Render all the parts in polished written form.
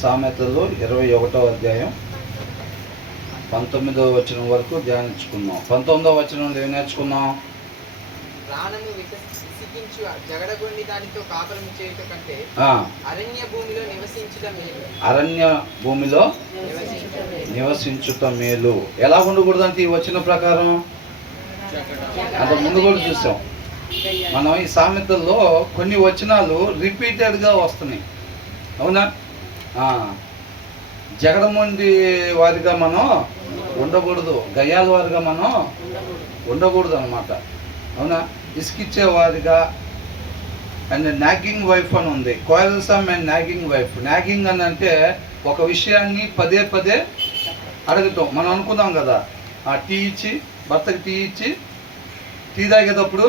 సామెతలు 21వ అధ్యాయం 19వ వచనం వరకు ధ్యానించుకున్నాం. 19వ వచనంలో ఏం నేర్చుకున్నాం? ప్రాణము విసిగించు జగడగొండి దానితో కాపురం చేయుట కంటే అరణ్య భూమిలో నివసించుట మేలు. అరణ్య భూమిలో నివసించుట మేలు. ఎలా ఉండకూడదంటే ఈ వచన ప్రకారం అంత ముందు కూడా చూసాం మనం. ఈ సామెతల్లో కొన్ని వచనాలు రిపీటెడ్గా వస్తున్నాయి, అవునా? జగడమొండి వారిగా మనం ఉండకూడదు, గయ్యాల వారిగా మనం ఉండకూడదు అన్నమాట, అవునా? ఇసుకిచ్చేవారిగా అండ్ నాగింగ్ వైఫ్ అని ఉంది. కోయల్సమ్ అండ్ నాగింగ్ వైఫ్. నాగింగ్ అని అంటే ఒక విషయాన్ని పదే పదే అడగటం. మనం అనుకున్నాం కదా, టీ ఇచ్చి భర్తకి టీ ఇచ్చి టీ తాగేటప్పుడు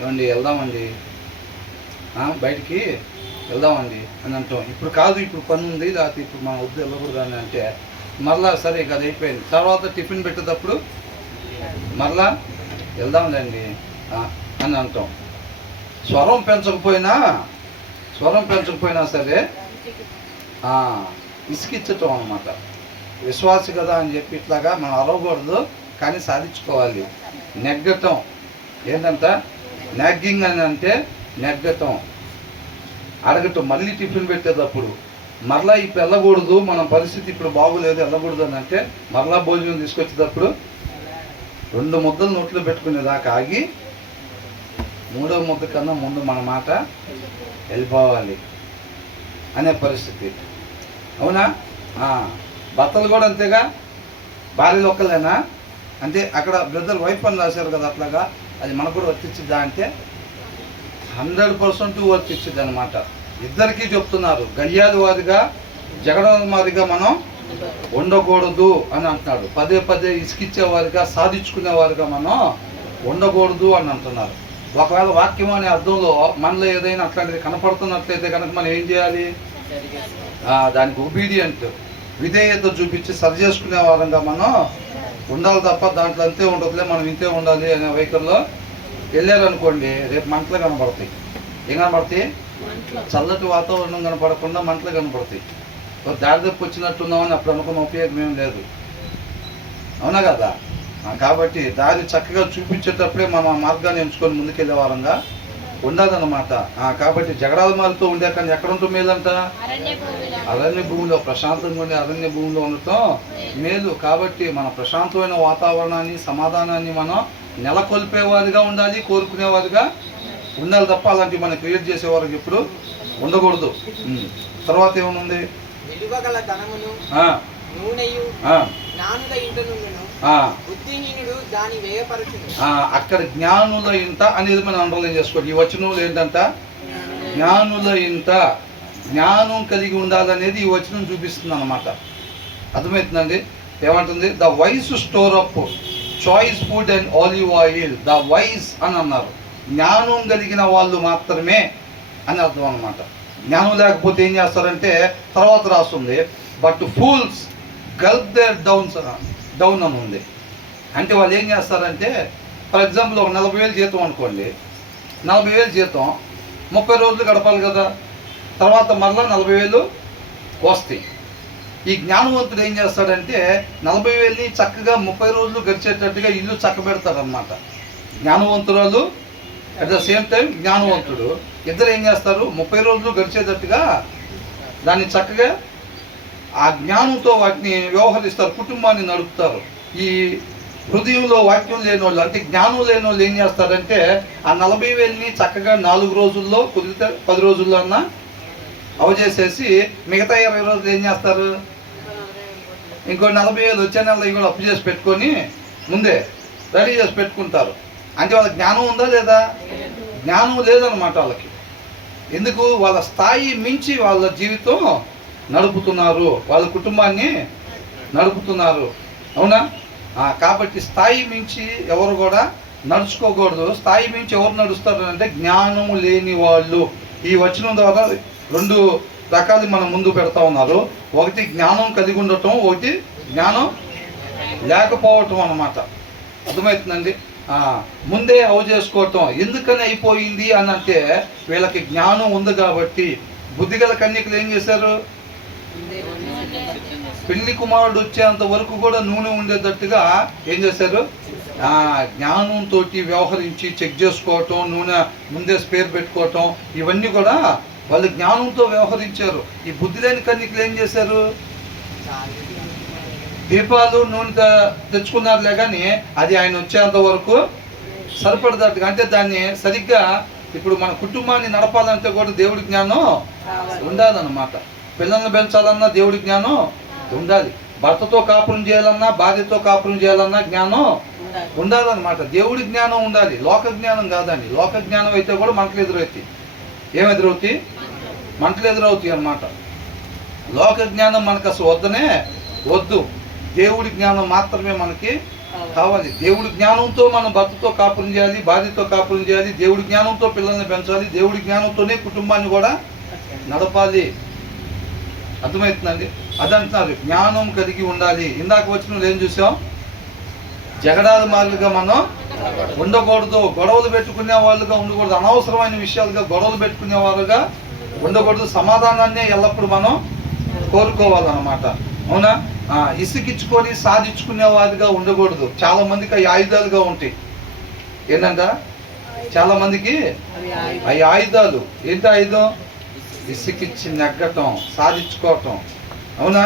ఏమండి వెళ్దామండి, బయటికి వెళ్దామండి అని అంటాం. ఇప్పుడు కాదు, ఇప్పుడు పని ఉంది, లేకపోతే ఇప్పుడు మన వద్దు వెళ్ళకూడదు అని అంటే మరలా సరే కదా అయిపోయింది. తర్వాత టిఫిన్ పెట్టేటప్పుడు మరలా వెళ్దాంలేండి అని అంటాం. స్వరం పెంచకపోయినా సరే ఇసుకిచ్చటం అన్నమాట. విశ్వాసి కదా అని చెప్పి ఇట్లాగా మనం అరవకూడదు, కానీ సాధించుకోవాలి. నెగ్గటం ఏంటంట? నాగింగ్ అని అంటే నెగ్గటం, అడగటం. మళ్ళీ టిఫిన్ పెట్టేటప్పుడు మరలా ఇప్పుడు వెళ్ళకూడదు, మన పరిస్థితి ఇప్పుడు బాగోలేదు వెళ్ళకూడదు అని అంటే మరలా భోజనం తీసుకొచ్చేటప్పుడు 2 ముద్దలు నోట్లో పెట్టుకునేదాకా ఆగి 3వ ముద్ద కన్నా ముందు మన మాట వెళ్ళిపోవాలి అనే పరిస్థితి, అవునా? భర్తలు కూడా అంతేగా. భార్యలు ఒక్కలేనా? అంటే అక్కడ బ్రదర్ వైఫ్ అని రాశారు కదా, అట్లాగా అది మనకు కూడా వర్తించిద్దా అంటే 100% వర్తించిద్ది అనమాట. ఇద్దరికీ చెప్తున్నారు, గయ్యాది వారిగా జగడమారిగా మనం ఉండకూడదు అని అంటున్నాడు. పదే పదే ఇసుకిచ్చేవారిగా సాధించుకునేవారిగా మనం ఉండకూడదు అని అంటున్నారు. ఒకవేళ వాక్యం అనే అర్థంలో మనలో ఏదైనా అట్లాంటిది కనపడుతున్నట్లయితే కనుక మనం ఏం చేయాలి? దానికి ఒబీడియంట్, విధేయత చూపించి సరి చేసుకునే వారంగా మనం ఉండాలి తప్ప దాంట్లో అంతే ఉండదులే మనం ఇంతే ఉండాలి అనే వైఖరిలో వెళ్ళారనుకోండి, రేపు మంటలు కనపడతాయి. ఏం కనపడతాయి? చల్లటి వాతావరణం కనపడకుండా మంటలు కనపడతాయి. దారి తప్పి వచ్చినట్టున్నామని అప్పుడు అనుకున్న ఉపయోగం ఏం లేదు, అవునా కదా? కాబట్టి దారి చక్కగా చూపించేటప్పుడే మనం ఆ మార్గాన్ని ఎంచుకొని ముందుకెళ్ళే వారంగా ఉండదన్నమాట. కాబట్టి జగడాల మాలతో ఉండే కానీ ఎక్కడ ఉంటాం మేలంట? అరణ్య భూమిలో. ప్రశాంతంగా ఉండే అరణ్య భూమిలో ఉండటం మేలు. కాబట్టి మన ప్రశాంతమైన వాతావరణాన్ని, సమాధానాన్ని మనం నెలకొల్పేవారిగా ఉండాలి, కోరుకునేవారిగా ఉండాలి తప్ప అలాంటివి మనం క్రియేట్ చేసేవారికి ఎప్పుడు ఉండకూడదు. తర్వాత ఏమనుంది? విలువగల ధనమును నూనెయు జ్ఞానుల ఇంట నుండును, బుద్ధిహీనుడు దాని వ్యయపరచును. అక్కడ జ్ఞానుల ఇంట అనేది మనం అండర్లైన్ చేసుకోండి. ఈ వచనంలో ఏంటంట? జ్ఞానుల ఇంట. జ్ఞానం కలిగి ఉండాలనేది ఈ వచనం చూపిస్తుంది అన్నమాట. అర్థమవుతుందండి? ఏమంటుంది? The wise store up choice food and olive oil. The wise అని అన్నారు. జ్ఞానం కలిగిన వాళ్ళు మాత్రమే అని అర్థం అన్నమాట. జ్ఞానం లేకపోతే ఏం చేస్తారంటే తర్వాత రాస్తుంది, but fools gulp their down అని ఉంది. అంటే వాళ్ళు ఏం చేస్తారంటే, ఫర్ ఎగ్జాంపుల్ ఒక 40,000 జీతం అనుకోండి, 40,000 జీతం 30 రోజులు గడపాలి కదా, తర్వాత మరలా 40,000 వస్తాయి. ఈ జ్ఞానవంతుడు ఏం చేస్తాడంటే 40,000ని చక్కగా 30 రోజులు గడిచేటట్టుగా ఇల్లు చక్కబెడతాడనమాట. జ్ఞానవంతురాలు అట్ ద సేమ్ టైం జ్ఞానవంతుడు ఇద్దరు ఏం చేస్తారు? 30 రోజులు గడిచేటట్టుగా దాన్ని చక్కగా ఆ జ్ఞానంతో వాటిని వ్యవహరిస్తారు, కుటుంబాన్ని నడుపుతారు. ఈ హృదయంలో వాక్యం లేని వాళ్ళు, అంటే జ్ఞానం లేని వాళ్ళు ఏం చేస్తారంటే ఆ 40,000ని చక్కగా 4 రోజుల్లో, కుదిరితే 10 రోజుల్లో అన్నా అవజేసేసి మిగతా 20 రోజులు ఏం చేస్తారు? ఇంకో 40,000 వచ్చే నెలలో ఇవి కూడా అప్పు చేసి పెట్టుకొని ముందే రెడీ చేసి పెట్టుకుంటారు. అంటే వాళ్ళకి జ్ఞానం ఉందా లేదా? జ్ఞానం లేదన్నమాట వాళ్ళకి. ఎందుకు? వాళ్ళ స్థాయి మించి వాళ్ళ జీవితం నడుపుతున్నారు, వాళ్ళ కుటుంబాన్ని నడుపుతున్నారు, అవునా? కాబట్టి స్థాయి మించి ఎవరు కూడా నడుచుకోకూడదు. స్థాయి మించి ఎవరు నడుస్తారు అంటే జ్ఞానము లేని వాళ్ళు. ఈ వచనం ద్వారా 2 రకాలు మనం ముందు పెడతా ఉన్నారు. ఒకటి జ్ఞానం కలిగి ఉండటం, ఒకటి జ్ఞానం లేకపోవటం అన్నమాట. అర్థమవుతుందండి? ముందే చేసుకోవటం ఎందుకని అయిపోయింది అని అంటే వీళ్ళకి జ్ఞానం ఉంది కాబట్టి. బుద్ధిగల కన్యకలు ఏం చేశారు? పెళ్లి కుమారుడు వచ్చేంత వరకు కూడా నూనె ఉండేటట్టుగా ఏం చేశారు? జ్ఞానంతో వ్యవహరించి చెక్ చేసుకోవటం, నూనె ముందే స్పేర్ పెట్టుకోవటం, ఇవన్నీ కూడా వాళ్ళు జ్ఞానంతో వ్యవహరించారు. ఈ బుద్ధి లేని కన్యకలు ఏం చేశారు? దీపాలు నూనె తెచ్చుకున్నారులే కానీ అది ఆయన వచ్చేంత వరకు సరిపడదట్టుగా. అంటే దాన్ని సరిగ్గా ఇప్పుడు మన కుటుంబాన్ని నడపాలంటే కూడా దేవుడి జ్ఞానం ఉండాలన్నమాట. పిల్లల్ని పెంచాలన్నా దేవుడి జ్ఞానం ఉండాలి. భర్తతో కాపురం చేయాలన్నా, భార్యతో కాపురం చేయాలన్నా జ్ఞానం ఉండాలన్నమాట. దేవుడి జ్ఞానం ఉండాలి, లోక జ్ఞానం కాదండి. లోక జ్ఞానం అయితే కూడా మంటలు ఎదురవుతాయి. ఏమెదురవుతాయి? మంటలు ఎదురవుతాయి అన్నమాట. లోక జ్ఞానం మనకు అసలు వద్దనే వద్దు. దేవుడి జ్ఞానం మాత్రమే మనకి కావాలి. దేవుడి జ్ఞానంతో మనం భర్తతో కాపురం చేయాలి, భార్యతో కాపురం చేయాలి, దేవుడి జ్ఞానంతో పిల్లల్ని పెంచాలి, దేవుడి జ్ఞానంతోనే కుటుంబాన్ని కూడా నడపాలి. అర్థమవుతుందండి? అదంటున్నారు జ్ఞానం కలిగి ఉండాలి. ఇందాక వచ్చిన ఏం చూసాం? జగడాల మాదిరిగా మనం ఉండకూడదు, గొడవలు పెట్టుకునే వాళ్ళుగా ఉండకూడదు, అనవసరమైన విషయాలుగా గొడవలు పెట్టుకునే వాళ్ళుగా ఉండకూడదు. సమాధానాన్ని ఎల్లప్పుడూ మనం కోరుకోవాలన్నమాట. అవునా? ఇసుకిచ్చుకొని సాధించుకునే వారిగా ఉండకూడదు. చాలా మందికి అవి ఆయుధాలుగా ఉంటాయి. ఏంటంట? చాలా మందికి అవి ఆయుధాలు. ఏంటి ఆయుధం? ఇసుకిచ్చి నెగ్గటం, సాధించుకోవటం. అవునా?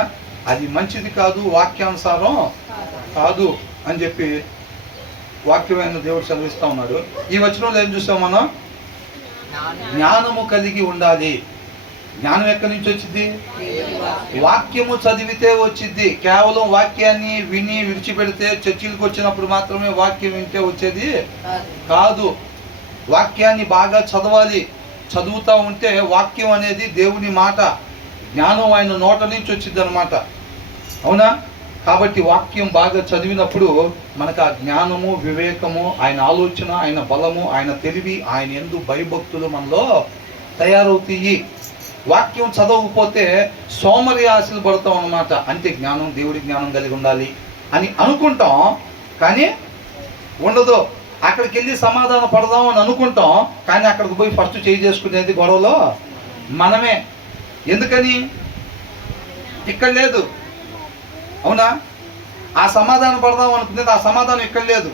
అది మంచిది కాదు, వాక్యానుసారం కాదు అని చెప్పి వాక్యమైన దేవుడు చదివిస్తూ ఉన్నాడు. ఈ వచనంలో ఏం చూసాం మనం? జ్ఞానము కలిగి ఉండాలి. జ్ఞానం ఎక్కడి నుంచి వచ్చింది? వాక్యము చదివితే వచ్చింది. కేవలం వాక్యాన్ని విని విడిచిపెడితే చర్చిలకు వచ్చినప్పుడు మాత్రమే వాక్యం వింటే వచ్చేది కాదు. వాక్యాన్ని బాగా చదవాలి. చదువుతూ ఉంటే వాక్యం అనేది దేవుని మాట, జ్ఞానం ఆయన నోట నుంచి వచ్చింది అన్నమాట. అవునా? కాబట్టి వాక్యం బాగా చదివినప్పుడు మనకు ఆ జ్ఞానము, వివేకము, ఆయన ఆలోచన, ఆయన బలము, ఆయన తెలివి, ఆయన యందు భయభక్తులు మనలో తయారవుతాయి. వాక్యం చదవకపోతే సోమరి ఆశలు పడతాం అన్నమాట. అంటే జ్ఞానం, దేవుడి జ్ఞానం కలిగి ఉండాలి అని అనుకుంటాం, కానీ ఉండదు. అక్కడికి వెళ్ళి సమాధానం పడదాం అని అనుకుంటాం, కానీ అక్కడికి పోయి ఫస్ట్ చేసుకునేది గొడవలో మనమే. ఎందుకని? ఇక్కడ లేదు. అవునా? ఆ సమాధానం పడదాం అనుకునేది ఆ సమాధానం ఇక్కడ లేదు.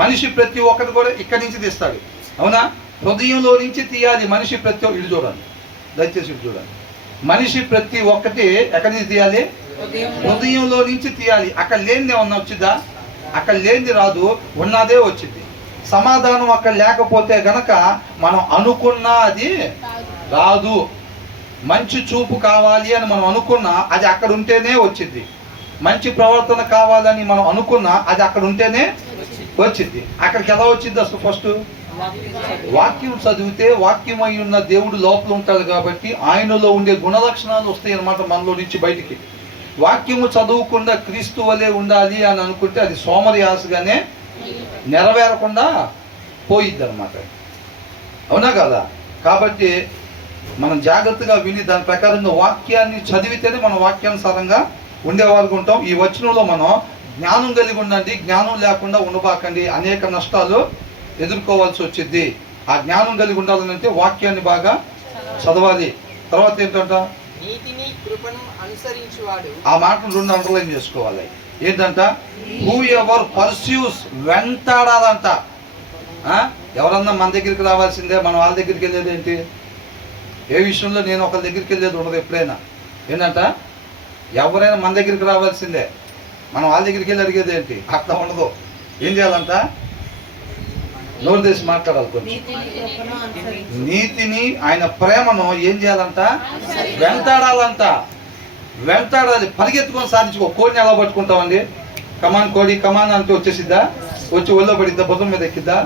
మనిషి ప్రతి ఒక్కటి కూడా ఇక్కడి నుంచి తీస్తాడు. అవునా? హృదయంలో నుంచి తీయాలి. మనిషి ప్రతి ఒక్కటి ఇటు చూడండి, దయచేసి ఇటు చూడండి. మనిషి ప్రతి ఒక్కటి ఎక్కడి నుంచి తీయాలి? హృదయంలో నుంచి తీయాలి. అక్కడ లేనిది ఏమన్నా వచ్చిందా? అక్కడ లేనిది రాదు, ఉన్నదే వచ్చింది. సమాధానం అక్కడ లేకపోతే గనక మనం అనుకున్నా అది రాదు. మంచి చూపు కావాలి అని మనం అనుకున్నా అది అక్కడ ఉంటేనే వచ్చింది. మంచి ప్రవర్తన కావాలని మనం అనుకున్నా అది అక్కడ ఉంటేనే వచ్చింది. అక్కడికి ఎలా వచ్చింది అసలు? ఫస్ట్ వాక్యం చదివితే వాక్యం అయి ఉన్న దేవుడు లోపల ఉంటాడు కాబట్టి ఆయనలో ఉండే గుణలక్షణాలు వస్తాయి అన్నమాట మనలో నుంచి బయటికి. వాక్యము చదవకుండా క్రీస్తు వలె ఉండాలి అని అనుకుంటే అది సోమరి ఆశగానే నెరవేరకుండా పోయిద్ది అన్నమాట. అవునా కదా? కాబట్టి మనం జాగ్రత్తగా విని దాని ప్రకారంగా వాక్యాన్ని చదివితేనే మనం వాక్యానుసారంగా ఉండేవాళ్ళకి ఉంటాం. ఈ వచనంలో మనం జ్ఞానం కలిగి ఉండండి, జ్ఞానం లేకుండా ఉండబాకండి, అనేక నష్టాలు ఎదుర్కోవాల్సి వచ్చింది. ఆ జ్ఞానం కలిగి ఉండాలంటే వాక్యాన్ని బాగా చదవాలి. తర్వాత ఏంటంట? నీతిని కృపను అనుసరించువాడు. ఆ మాటలు రెండు అండర్లైన్ చేసుకోవాలి. ఏంటంట? హూ ఎవర్ పర్స్యూస్, వెంటాడాలంట. ఎవరన్నా మన దగ్గరికి రావాల్సిందే, మనం వాళ్ళ దగ్గరికి వెళ్ళేది ఏంటి? ఏ విషయంలో నేను ఒకరి దగ్గరికి వెళ్ళేది ఉండదు ఎప్పుడైనా. ఏంటంట? ఎవరైనా మన దగ్గరికి రావాల్సిందే, మనం వాళ్ళ దగ్గరికి వెళ్ళి అడిగేది ఏంటి? అట్లా ఉండదు. ఏం చేయాలంట? నోరు తెసి మాట్లాడాలి. కొంచెం నీతిని, ఆయన ప్రేమను ఏం చేయాలంట? వెంటాడాలంట. వెంటాడాలి, పరిగెత్తుకొని సాధించుకో. కోడిని ఎలా పట్టుకుంటామండి? కమాన్ కోడి కమాన్ అంటే వచ్చేసిద్దా? వచ్చి ఒళ్ళో పడిద్దా? బుధం మీద ఎక్కిద్దా?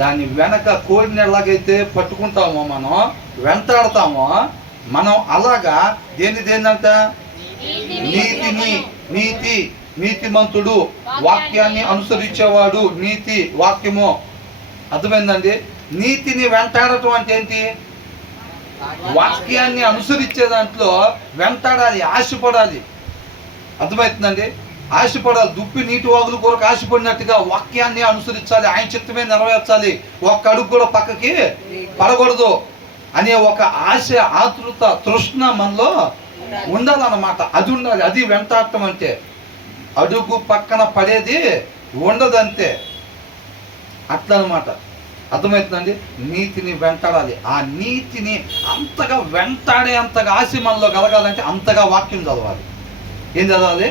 దాని వెనక కోడిని ఎలాగైతే పట్టుకుంటామో మనం వెంటాడతామో, మనం అలాగా దేన్నంట? నీతిని, నీతి, నీతిమంతుడు, వాక్యాన్ని అనుసరించేవాడు, నీతి వాక్యము. అర్థమైందండి? నీతిని వెంటాడటం అంటే ఏంటి? వాక్యాన్ని అనుసరించే దాంట్లో వెంటాడాలి, ఆశపడాలి. అర్థమవుతుందండి? ఆశపడాలి. దుప్పి నీటి వాగులు కొరకు ఆశపడినట్టుగా వాక్యాన్ని అనుసరించాలి, ఆయన చిత్తమే నెరవేర్చాలి. ఒక్క అడుగు కూడా పక్కకి పడకూడదు. అనే ఒక ఆశ, ఆతృత, తృష్ణ మనలో ఉండాలన్నమాట. అది ఉండాలి. అది వెంటాడటం అంటే. అడుగు పక్కన పడేది ఉండదంతే. అట్లా అనమాట. అర్థమవుతుందండి? నీతిని వెంటాడాలి. ఆ నీతిని అంతగా వెంటాడే అంతగా ఆశ మనలో కలగాలంటే అంతగా వాక్యం చదవాలి. ఏం చదవాలి?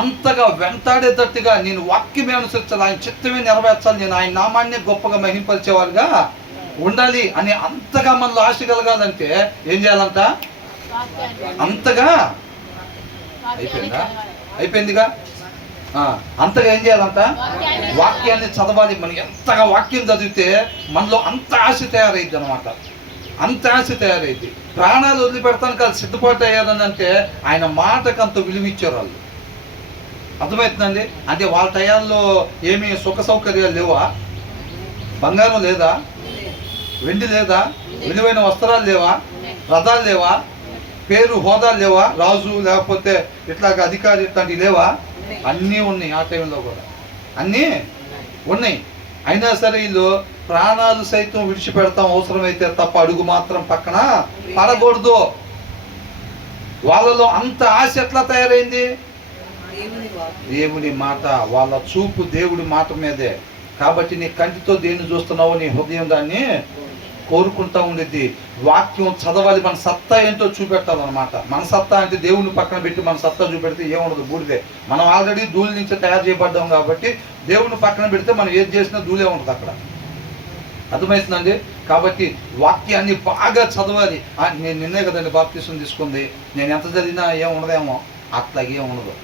అంతగా వెంటాడేటట్టుగా నేను వాక్యమే అనుసరించాలి, ఆయన చిత్తమే నెరవేర్చాలి, నేను ఆయన నామాన్ని గొప్పగా మహింపరిచేవారుగా ఉండాలి అని అంతగా మనలో ఆశ కలగాలంటే ఏం చేయాలంట? అంతగా అయిపోయిందిగా. అంతగా ఏం చేయాలంట? వాక్యాన్ని చదవాలి. మనం ఎంతగా వాక్యం చదివితే మనలో అంత ఆశ తయారైద్ది అనమాట. అంత ఆశ తయారైద్ది. ప్రాణాలు వదిలిపెడతాను కాదు సిద్ధపాటు అయ్యారని అంటే ఆయన మాటకు అంత విలువిచ్చారు వాళ్ళు. అర్థమవుతుందండి? అంటే వాళ్ళ టయాల్లో ఏమీ సుఖ సౌకర్యాలు లేవా? బంగారం లేదా? వెండి లేదా? విలువైన వస్త్రాలు లేవా? రథాలు లేవా? పేరు హోదాలు లేవా? రాజు లేకపోతే ఇట్లాగ అధికారి ఇట్లాంటివి లేవా? అన్నీ ఉన్నాయి. ఆ టైంలో కూడా అన్నీ ఉన్నాయి. అయినా సరే వీళ్ళు ప్రాణాలు సైతం విడిచిపెడతాం అవసరమైతే తప్ప అడుగు మాత్రం పక్కన పడకూడదు. వాళ్ళలో అంత ఆశ ఎట్లా తయారైంది? దేవుని మాట. వాళ్ళ చూపు దేవుడి మాట మీదే. కాబట్టి నీ కంటితో దేన్ని చూస్తున్నావో నీ హృదయం దాన్ని కోరుకుంటా ఉండేది. వాక్యం చదవాలి. మన సత్తా ఏంటో చూపెట్టాలన్నమాట. మన సత్తా అంటే దేవుని పక్కన పెట్టి మన సత్తా చూపెడితే ఏముండదు, బూడిదే. మనం ఆల్రెడీ ధూళి నుంచి తయారు చేయబడ్డాం కాబట్టి దేవుని పక్కన పెడితే మనం ఏది చేసినా ధూళే ఉంటుంది అక్కడ. అర్థమవుతుందండి? కాబట్టి వాక్యాన్ని బాగా చదవాలి. నేను నిన్నే కదండి బాప్తిసం తీసుకుంది, నేను ఎంత చదివినా ఏం ఉండదేమో, అట్లాగే ఉండదు.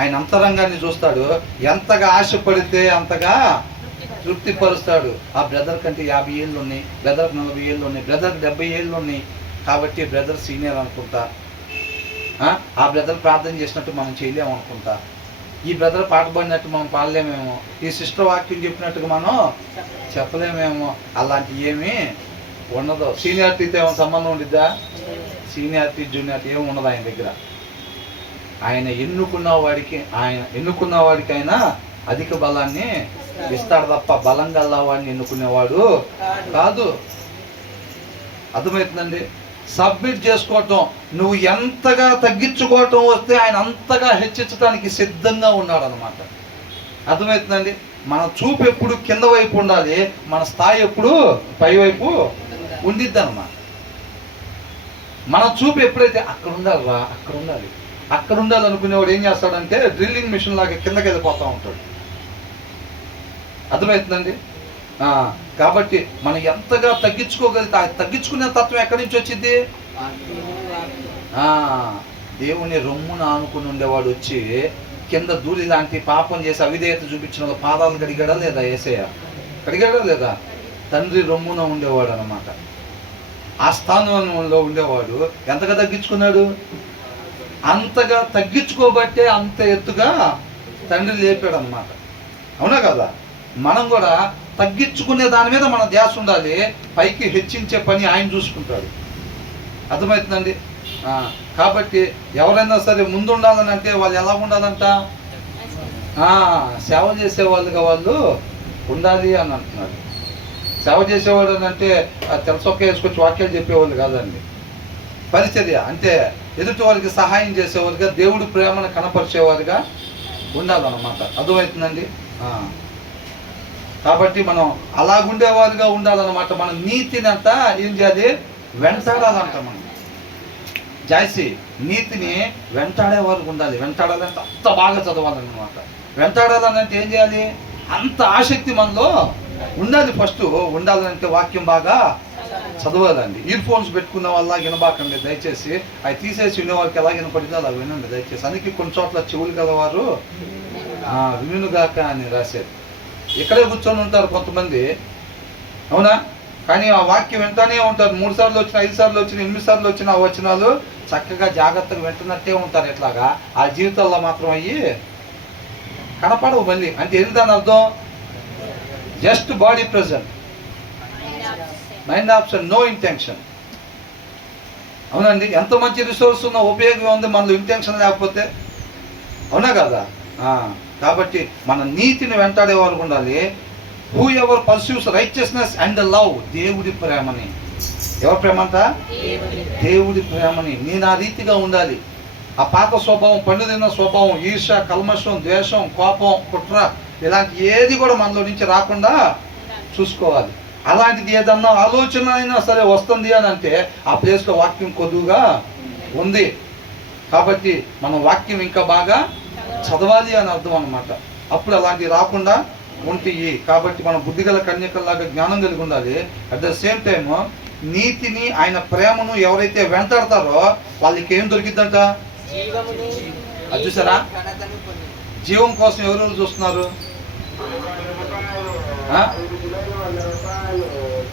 ఆయన అంతరంగాన్ని చూస్తాడు. ఎంతగా ఆశపడితే అంతగా తృప్తిపరుస్తాడు. ఆ బ్రదర్ కంటే 50 ఏళ్ళు ఉన్నాయి, బ్రదర్కి 40 ఏళ్ళు ఉన్నాయి, బ్రదర్కి 70 ఏళ్ళు ఉన్నాయి. కాబట్టి బ్రదర్ సీనియర్ అనుకుంటా. ఆ బ్రదర్ ప్రార్థన చేసినట్టు మనం చేయలేము అనుకుంటా. ఈ బ్రదర్ పాట పాడినట్టు మనం పాడలేమేమో, ఈ సిస్టర్ వాక్యం చెప్పినట్టుగా మనం చెప్పలేమేమో. అలాంటి ఏమీ ఉండదు. సీనియారిటీతో ఏమైనా సంబంధం ఉండిద్దా? సీనియారిటీ జూనియారిటీ ఏమి ఉండదు ఆయన దగ్గర. ఆయన ఎన్నుకున్న వాడికి ఆయన అధిక బలాన్ని ఇస్తాడు తప్ప బలం గల్లవాడిని ఎన్నుకునేవాడు కాదు. అర్థమవుతుందండి? సబ్మిట్ చేసుకోవటం, నువ్వు ఎంతగా తగ్గించుకోవటం వస్తే ఆయన అంతగా హెచ్చించడానికి సిద్ధంగా ఉన్నాడు అనమాట. అర్థమవుతుందండి? మన చూపు ఎప్పుడు కింద వైపు ఉండాలి, మన స్థాయి ఎప్పుడు పై వైపు ఉండిద్ది అనమాట. మన చూపు ఎప్పుడైతే అక్కడ ఉండాలిరా, అక్కడ ఉండాలి అనుకునేవాడు ఏం చేస్తాడంటే డ్రిల్లింగ్ మిషన్ లాగా కిందకి వెళ్ళిపోతూ ఉంటాడు. అర్థమవుతుందండి? కాబట్టి మనం ఎంతగా తగ్గించుకోగలిగితే తగ్గించుకునే తత్వం ఎక్కడి నుంచి వచ్చింది? దేవుని రొమ్మున ఆనుకుని ఉండేవాడు వచ్చి కింద ధూళి లాంటి పాపం చేసి అవిధేయత చూపించిన పాదాలు కడిగాడా లేదా? యేసయ్య కడిగాడా లేదా? తండ్రి రొమ్మున ఉండేవాడు అనమాట. ఆ స్థానంలో ఉండేవాడు ఎంతగా తగ్గించుకున్నాడు? అంతగా తగ్గించుకోబట్టే అంత ఎత్తుగా తండ్రి లేపాడు అనమాట. అవునా కదా? మనం కూడా తగ్గించుకునే దాని మీద మన ధ్యాస ఉండాలి. పైకి హెచ్చించే పని ఆయన చూసుకుంటాడు. అర్థమవుతుందండి? కాబట్టి ఎవరైనా సరే ముందు ఉండాలని అంటే వాళ్ళు ఎలా ఉండాలంట? సేవ చేసేవాళ్ళుగా వాళ్ళు ఉండాలి అని అంటున్నాడు. సేవ చేసేవాడు అని అంటే తెలసొక్క వేసుకొచ్చి వాక్యాలు చెప్పేవాళ్ళు కాదండి. పరిచర్య అంటే ఎదుటి వారికి సహాయం చేసేవారుగా, దేవుడి ప్రేమను కనపరిచేవారుగా ఉండాలన్నమాట. అర్థమవుతుందండి? కాబట్టి మనం అలాగుండేవారుగా ఉండాలన్నమాట. మన నీతిని అంతా ఏం చేయాలి? వెంటాడాలంట. మనం జాయిసి నీతిని వెంటాడేవారు ఉండాలి. వెంటాడాలంటే అంత బాగా చదవాలన్నమాట. వెంటాడాలంటే ఏం చేయాలి? అంత ఆసక్తి మనలో ఉండాలి. ఫస్ట్ ఉండాలంటే వాక్యం బాగా చదవాలండి. ఇయర్ ఫోన్స్ పెట్టుకున్న వల్ల వినబాకండి దయచేసి. అవి తీసేసి వినేవారికి ఎలా వినపడిందో అలా వినండి దయచేసి. అందుకే కొన్ని చోట్ల చెవులు గలవారు వినుగాక అని రాశారు. ఇక్కడే కూర్చొని ఉంటారు కొంతమంది, అవునా? కానీ ఆ వాక్యం వింటానే ఉంటారు. 3 సార్లు వచ్చిన, 5 సార్లు వచ్చిన, 8 సార్లు వచ్చిన ఆ వచనాలు చక్కగా జాగ్రత్తగా వింటున్నట్టే ఉంటారు. ఎట్లాగా ఆ జీవితాల్లో మాత్రం అయ్యి కనపడవు మళ్ళీ. అంటే ఏంటి దాని అర్థం? Just body present, mind absent, no intention. అవునండి? ఎంత మంచి రిసోర్స్ ఉన్న ఉపయోగం ఉంది మనలో ఇంటెన్షన్ లేకపోతే. అవునా కదా? కాబట్టి మన నీతిని వెంటాడే వాళ్ళు ఉండాలి. Whoever pursues righteousness and love, దేవుడి ప్రేమని. ఎవరి ప్రేమ అంట? దేవుడి ప్రేమని. నేను ఆ రీతిగా ఉండాలి. ఆ పాత స్వభావం, పండుదిన స్వభావం, ఈర్ష, కల్మషం, ద్వేషం, కోపం, కుట్ర, ఇలాంటి ఏది కూడా మనలో నుంచి రాకుండా చూసుకోవాలి. అలాంటిది ఏదన్నా ఆలోచన అయినా సరే వస్తుంది అని అంటే ఆ ప్లేస్లో వాక్యం కొద్దుగా ఉంది. కాబట్టి మనం వాక్యం ఇంకా బాగా చదవాలి అని అర్థం అన్నమాట. అప్పుడు అలాంటివి రాకుండా ఉంటాయి. కాబట్టి మనం బుద్ధిగల కన్యకల్లాగా జ్ఞానం కలిగి ఉండాలి. అట్ ద సేమ్ టైమ్ నీతిని, ఆయన ప్రేమను ఎవరైతే వెంటాడతారో వాళ్ళకి ఏం దొరికిద్దంట? అది చూసారా? జీవం కోసం ఎవరెవరు చూస్తున్నారు?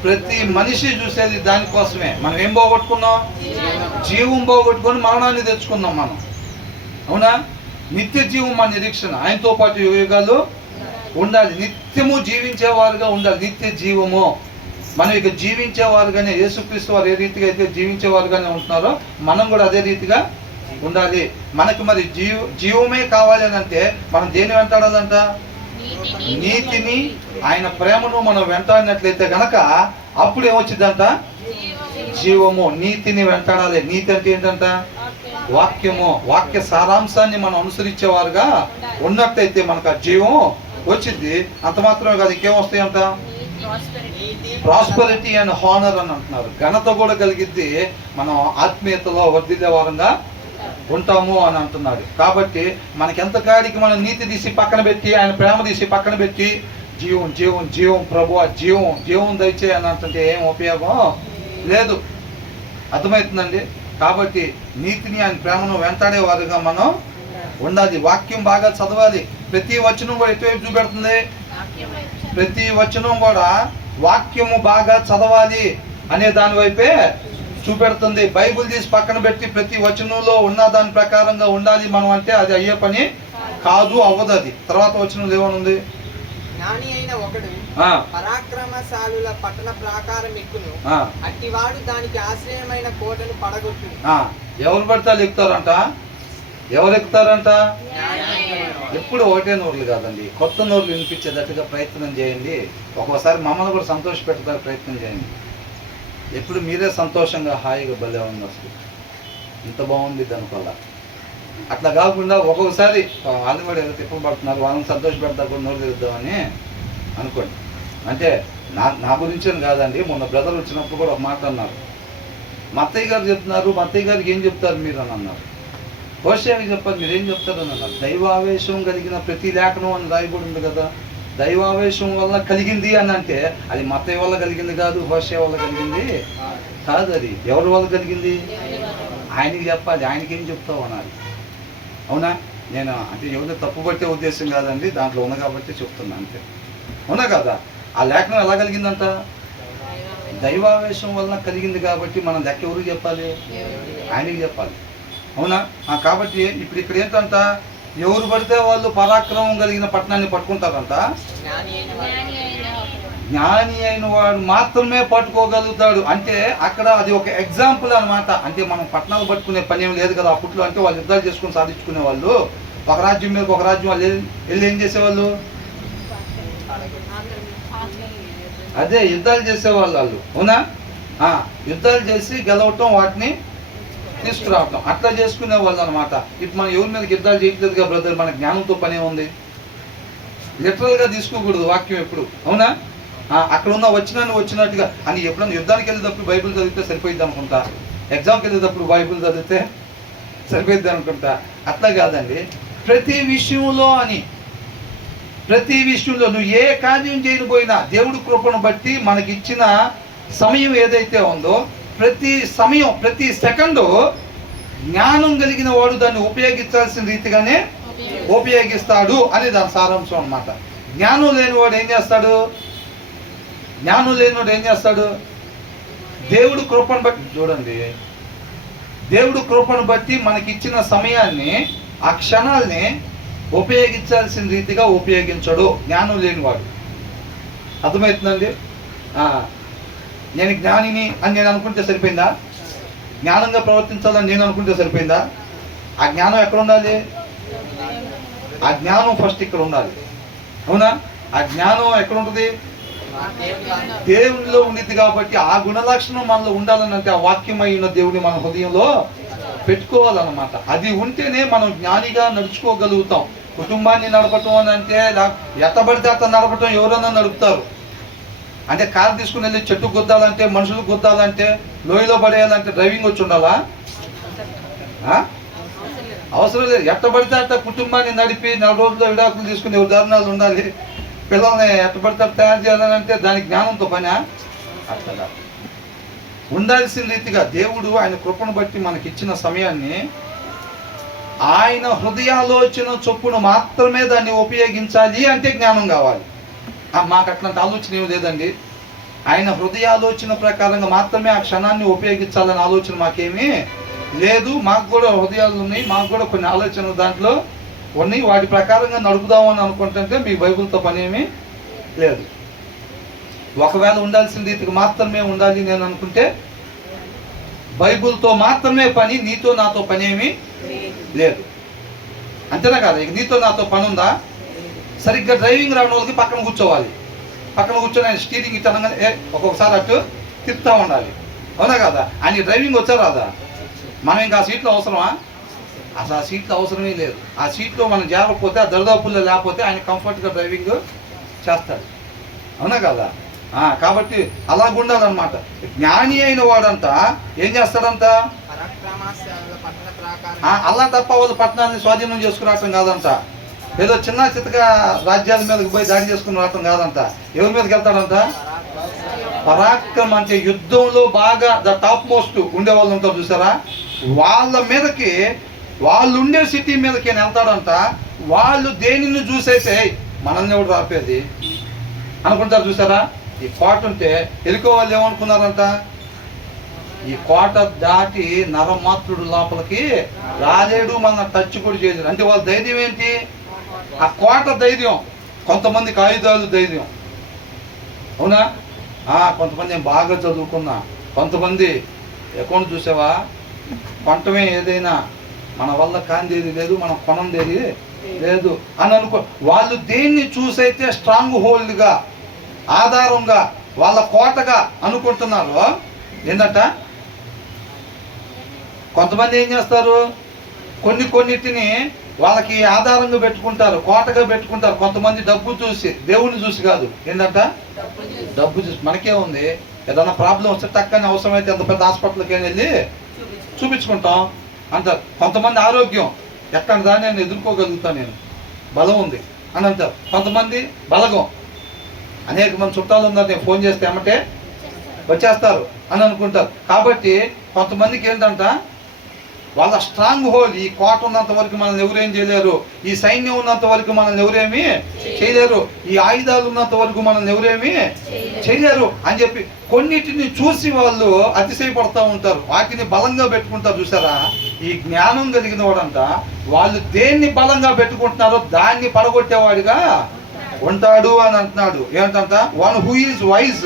ప్రతి మనిషి చూసేది దానికోసమే. మనం ఏం పోగొట్టుకున్నాం? జీవం పోగొట్టుకొని మరణాన్ని తెచ్చుకున్నాం మనం. అవునా? నిత్య జీవం మన నిరీక్షణ. ఆయనతో పాటు యుగాలు ఉండాలి. నిత్యము జీవించేవారుగా ఉండాలి. నిత్య జీవము. మనం ఇక జీవించేవారుగానే, యేసుక్రీస్తు వారు ఏ రీతిగా అయితే జీవించేవారుగానే ఉంటున్నారో మనం కూడా అదే రీతిగా ఉండాలి. మనకు మరి జీవమే కావాలి అని అంటే మనం దేని వెంటాడాలంట? నీతిని, ఆయన ప్రేమను మనం వెంటాడినట్లయితే గనక అప్పుడు ఏమొచ్చిందంట? జీవము. నీతిని వెంటాడాలి. నీతి అంటే ఏంటంట? వాక్యము. వాక్య సారాంశాన్ని మనం అనుసరించేవారుగా ఉన్నట్టయితే మనకు ఆ జీవం వచ్చింది. అంత మాత్రమే కాదు, ఇంకేం వస్తాయంట? ప్రాస్పరిటీ అండ్ హానర్ అని అంటున్నారు. ఘనత కూడా కలిగిద్ది. మనం ఆత్మీయతలో వర్ధిల్లే వారంగా ఉంటాము అని అంటున్నాడు. కాబట్టి మనకి ఎంత కాడికి మనం నీతి తీసి పక్కన పెట్టి, ఆయన ప్రేమ తీసి పక్కన పెట్టి జీవం జీవం జీవం ప్రభువా జీవం జీవం దయచేయి అని అంటుంటే ఏం ఉపయోగం లేదు. అర్థమవుతుందండి? కాబట్టి నీతిని, ఆయన ప్రేమను వెంటాడే వారుగా మనం ఉండాలి. వాక్యం బాగా చదవాలి. ప్రతి వచనం కూడా ఎటువైపు చూపెడుతుంది? ప్రతి వచనం కూడా వాక్యము బాగా చదవాలి అనే దాని వైపే చూపెడుతుంది. బైబిల్ తీసి పక్కన పెట్టి ప్రతి వచనంలో ఉన్న దాని ప్రకారంగా ఉండాలి మనం అంటే అది అయ్యే పని కాదు, అవ్వదు. అది తర్వాత వచనంలో ఏమనుంది? జ్ఞాని అయిన ఒకడు పరాక్రమశాలుల పట్టణ ప్రాకారం ఎక్కును, అట్టివాడు దానికి ఆశ్రయమైన కోటను పడగొట్టు. ఎవరు పడితే ఎక్కుతారంట? ఎవరు ఎక్కుతారంట? ఎప్పుడు ఒకటే నోర్లు కాదండి, కొత్త నోర్లు వినిపించేటట్టుగా ప్రయత్నం చేయండి. ఒక్కోసారి మమ్మల్ని కూడా సంతోష పెట్టడానికి ప్రయత్నం చేయండి. ఎప్పుడు మీరే సంతోషంగా హాయిగా భలే ఉంది, అసలు ఇంత బాగుంది అనుకోవాలా. అట్లా కాకుండా ఒక్కొక్కసారి వాళ్ళు కూడా ఏదో తిప్పలు పడుతున్నారు, వాళ్ళని సంతోష పెడతా కూడా నోరు తిరుగుద్దామని అనుకోండి. అంటే నా గురించి కాదండి, మొన్న బ్రదర్ వచ్చినప్పుడు కూడా ఒక మాట అన్నారు. మా అత్తయ్య గారు చెప్తున్నారు, మా అత్తయ్య గారికి ఏం చెప్తారు మీరు అని అన్నారు. హోషేకి చెప్పారు, మీరేం చెప్తారు అని అన్నారు. దైవావేశం కలిగిన ప్రతి లేఖనం అని రాయబడి ఉంది కదా. దైవావేశం వల్ల కలిగింది అని అంటే అది మా అత్తయ్య వల్ల కలిగింది కాదు, హోషే వల్ల కలిగింది కాదు. అది ఎవరి వల్ల కలిగింది? ఆయనకి చెప్పాలి. ఆయనకి ఏం చెప్తావు అనాలి. అవునా? నేను అంటే ఎవరిని తప్పు పట్టే ఉద్దేశం కాదండి, దాంట్లో ఉంది కాబట్టి చెప్తున్నా అంతే. అవునా కదా? ఆ లేఖనం ఎలా కలిగిందంట? దైవావేశం వలన కలిగింది కాబట్టి మనం లెక్క ఎవరికి చెప్పాలి? ఆయనకి చెప్పాలి. అవునా? కాబట్టి ఇప్పుడు ఇక్కడ ఏంటంట, ఎవరు పడితే వాళ్ళు పరాక్రమం కలిగిన పట్టణాన్ని పట్టుకుంటారంట. జ్ఞాని అయిన వాడు మాత్రమే పట్టుకోగలుగుతాడు. అంటే అక్కడ అది ఒక ఎగ్జాంపుల్ అనమాట. అంటే మనం పట్టణాలు పట్టుకునే పని ఏం లేదు కదా అప్పట్లో. అంటే వాళ్ళు యుద్ధాలు చేసుకుని సాధించుకునే వాళ్ళు. ఒక రాజ్యం మీద ఒక రాజ్యం వాళ్ళు వెళ్ళి ఏం చేసేవాళ్ళు? అదే యుద్ధాలు చేసేవాళ్ళు వాళ్ళు. అవునా? యుద్ధాలు చేసి గెలవటం, వాటిని తీసుకురావటం, అట్లా చేసుకునే వాళ్ళు అనమాట. ఇప్పుడు మనం ఎవరి మీద యుద్ధాలు చేయట్లేదుగా బ్రదర్, మన జ్ఞానంతో పనే ఉంది. లిటరల్గా తీసుకోకూడదు వాక్యం ఎప్పుడు. అవునా? అక్కడ ఉన్న వచ్చినట్టుగా అని ఎప్పుడన్నా యుద్ధానికి వెళ్ళేటప్పుడు బైబిల్ చదివితే సరిపోయిద్ది అనుకుంటా, ఎగ్జామ్కి వెళ్ళేటప్పుడు బైబిల్ చదివితే సరిపోయిద్ది అనుకుంటా. అట్లా కాదండి. ప్రతి విషయంలో నువ్వు ఏ కార్యం చేయకపోయినా దేవుడి కృపను బట్టి మనకిచ్చిన సమయం ఏదైతే ఉందో ప్రతి సమయం, ప్రతి సెకండు జ్ఞానం కలిగిన వాడు దాన్ని ఉపయోగించాల్సిన రీతిగానే ఉపయోగిస్తాడు అని దాని సారాంశం అన్నమాట. జ్ఞానం లేనివాడు ఏం చేస్తాడు? దేవుడు కృపను బట్టి చూడండి, దేవుడు కృపను బట్టి మనకిచ్చిన సమయాన్ని, ఆ క్షణాల్ని ఉపయోగించాల్సిన రీతిగా ఉపయోగించడు జ్ఞానం లేనివాడు. అర్థమవుతుందండి? నేను జ్ఞానిని అని నేను అనుకుంటే సరిపోయిందా? జ్ఞానంగా ప్రవర్తించాలని నేను అనుకుంటే సరిపోయిందా? ఆ జ్ఞానం ఎక్కడ ఉండాలి? ఆ జ్ఞానం ఫస్ట్ ఇక్కడ ఉండాలి. అవునా? ఆ జ్ఞానం ఎక్కడ ఉంటుంది? దేవునిలో ఉండిద్ది కాబట్టి ఆ గుణలక్షణం మనలో ఉండాలని అంటే ఆ వాక్యమై ఉన్న దేవుని మన హృదయంలో పెట్టుకోవాలన్నమాట. అది ఉంటేనే మనం జ్ఞానిగా నడుచుకోగలుగుతాం. కుటుంబాన్ని నడపటం అని అంటే ఎత్తబడితే అత్త నడపటం ఎవరైనా నడుపుతారు. అంటే కారు తీసుకుని వెళ్ళి చెట్టు గుద్దాలంటే, మనుషులు గుద్దాలంటే, లోయలో పడేయాలంటే డ్రైవింగ్ వచ్చి ఉండాలా? అవసరం లేదు. ఎట్టబడితే అట్ట కుటుంబాన్ని నడిపి 4 రోజుల్లో విడాకులు తీసుకుని ఉదాహరణలు ఉండాలి. పిల్లల్ని ఎట్టబడితే తయారు చేయాలని అంటే దానికి జ్ఞానంతో పని అట్లా ఉండాల్సిన రీతిగా దేవుడు ఆయన కృపను బట్టి మనకి ఇచ్చిన సమయాన్ని ఆయన హృదయాలోచన చొప్పున మాత్రమే దాన్ని ఉపయోగించాలి అంటే జ్ఞానం కావాలి. మాకు అట్లాంటి ఆలోచన ఏమి లేదండి. ఆయన హృదయాలోచన ప్రకారంగా మాత్రమే ఆ క్షణాన్ని ఉపయోగించాలనే ఆలోచన మాకేమీ లేదు. మాకు కూడా హృదయాలు ఉన్నాయి, మాకు కూడా కొన్ని ఆలోచనలు దాంట్లో ఉన్నాయి. వాటి ప్రకారంగా నడుపుదామని అనుకుంటుంటే మీ బైబిల్తో పని ఏమీ లేదు. ఒకవేళ ఉండాల్సిన రీతికి మాత్రమే ఉండాలి నేను అనుకుంటే బైబిల్తో మాత్రమే పని, నీతో నాతో పని ఏమీ లేదు. అంతేనా కాదు? ఇక నీతో నాతో పని ఉందా? సరిగ్గా డ్రైవింగ్ రావడం వాళ్ళకి పక్కన కూర్చోవాలి. పక్కన కూర్చొని ఆయన స్టీరింగ్ ఇచ్చనగానే ఒక్కొక్కసారి అటు తిప్పుతూ ఉండాలి. అవునా కదా? ఆయన డ్రైవింగ్ వచ్చా రాదా? మనం ఇంకా ఆ సీట్లో అవసరమా? అసలు ఆ సీట్లో అవసరమే లేదు. ఆ సీట్లో మనం జారకపోతే, ఆ దరిదాపుల్లో లేకపోతే ఆయన కంఫర్ట్గా డ్రైవింగ్ చేస్తాడు. అవునా కదా? కాబట్టి అలాగ ఉండాలన్నమాట. జ్ఞాని అయిన వాడంతా ఏం చేస్తాడంట? అలా తప్ప వాళ్ళు పట్టణాన్ని స్వాధీనం చేసుకురావటం కాదంట. ఏదో చిన్న చిత్తగా రాజ్యాల మీదకి పోయి దాడి చేసుకుని రావటం కాదంట. ఎవరి మీదకి వెళ్తాడంట? పరాక్రమం అంటే యుద్ధంలో బాగా ద టాప్ మోస్ట్ ఉండే వాళ్ళు ఉంటారు చూసారా, వాళ్ళ మీదకి, వాళ్ళు ఉండే సిటీ మీదకి వెళ్తాడంట. వాళ్ళు దేనిని చూసైతే మనల్ని ఎవడు రాపేది అనుకుంటారు చూసారా. ఈ కోట ఉంటే ఎలుకో వాళ్ళు ఏమనుకున్నారంట? ఈ కోట దాటి నరమాత్రుడు లోపలికి రాలేడు, మన టచ్ కూడా చేయలేడు. అంటే వాళ్ళ ధైర్యం ఏంటి? ఆ కోట ధైర్యం. కొంతమందికి ఆయుధాలు ధైర్యం. అవునా? కొంతమంది నేను బాగా చదువుకున్నా, కొంతమంది అకౌంట్ చూసావా, కొంటమే ఏదైనా మన వల్ల కాందేది లేదు, మనం కొనందేది లేదు అని అనుకో. వాళ్ళు దేన్ని చూసైతే స్ట్రాంగ్ హోల్డ్గా, ఆధారంగా, వాళ్ళ కోటగా అనుకుంటున్నారు. ఏంటంట? కొంతమంది ఏం చేస్తారు? కొన్నిటిని వాళ్ళకి ఆధారంగా పెట్టుకుంటారు, కోటగా పెట్టుకుంటారు. కొంతమంది డబ్బు చూసి, దేవుణ్ణి చూసి కాదు. ఏంటంట? డబ్బు చూసి. మనకే ఉంది, ఏదైనా ప్రాబ్లం వస్తే టక్కని అవసరమైతే ఎంత పెద్ద హాస్పిటల్కి వెళ్ళి చూపించుకుంటాం అంటారు. కొంతమంది ఆరోగ్యం, ఎక్కడ దాన్ని నేను ఎదుర్కోగలుగుతాను, నేను బలం ఉంది అని అంటారు. కొంతమంది బలగం, అనేక మంది చుట్టాలు ఉన్నారు, నేను ఫోన్ చేస్తే ఏమంటే వచ్చేస్తారు అని అనుకుంటారు. కాబట్టి కొంతమందికి ఏంటంట, వాళ్ళ స్ట్రాంగ్ హోల్డ్, ఈ కోట ఉన్నంత వరకు మనల్ని ఎవరేం చేయలేరు, ఈ సైన్యం ఉన్నంత వరకు మనల్ని ఎవరేమీ చేయలేరు, ఈ ఆయుధాలు ఉన్నంత వరకు మనల్ని ఎవరేమీ చేయలేరు అని చెప్పి కొన్నిటిని చూసి వాళ్ళు అతిశయపడతా ఉంటారు. వాటిని బలంగా పెట్టుకుంటారు చూసారా. ఈ జ్ఞానం కలిగిన వాడంట వాళ్ళు దేన్ని బలంగా పెట్టుకుంటున్నారో దాన్ని పడగొట్టేవాడిగా ఉంటాడు అని అంటున్నాడు. ఏంటంట? One who is wise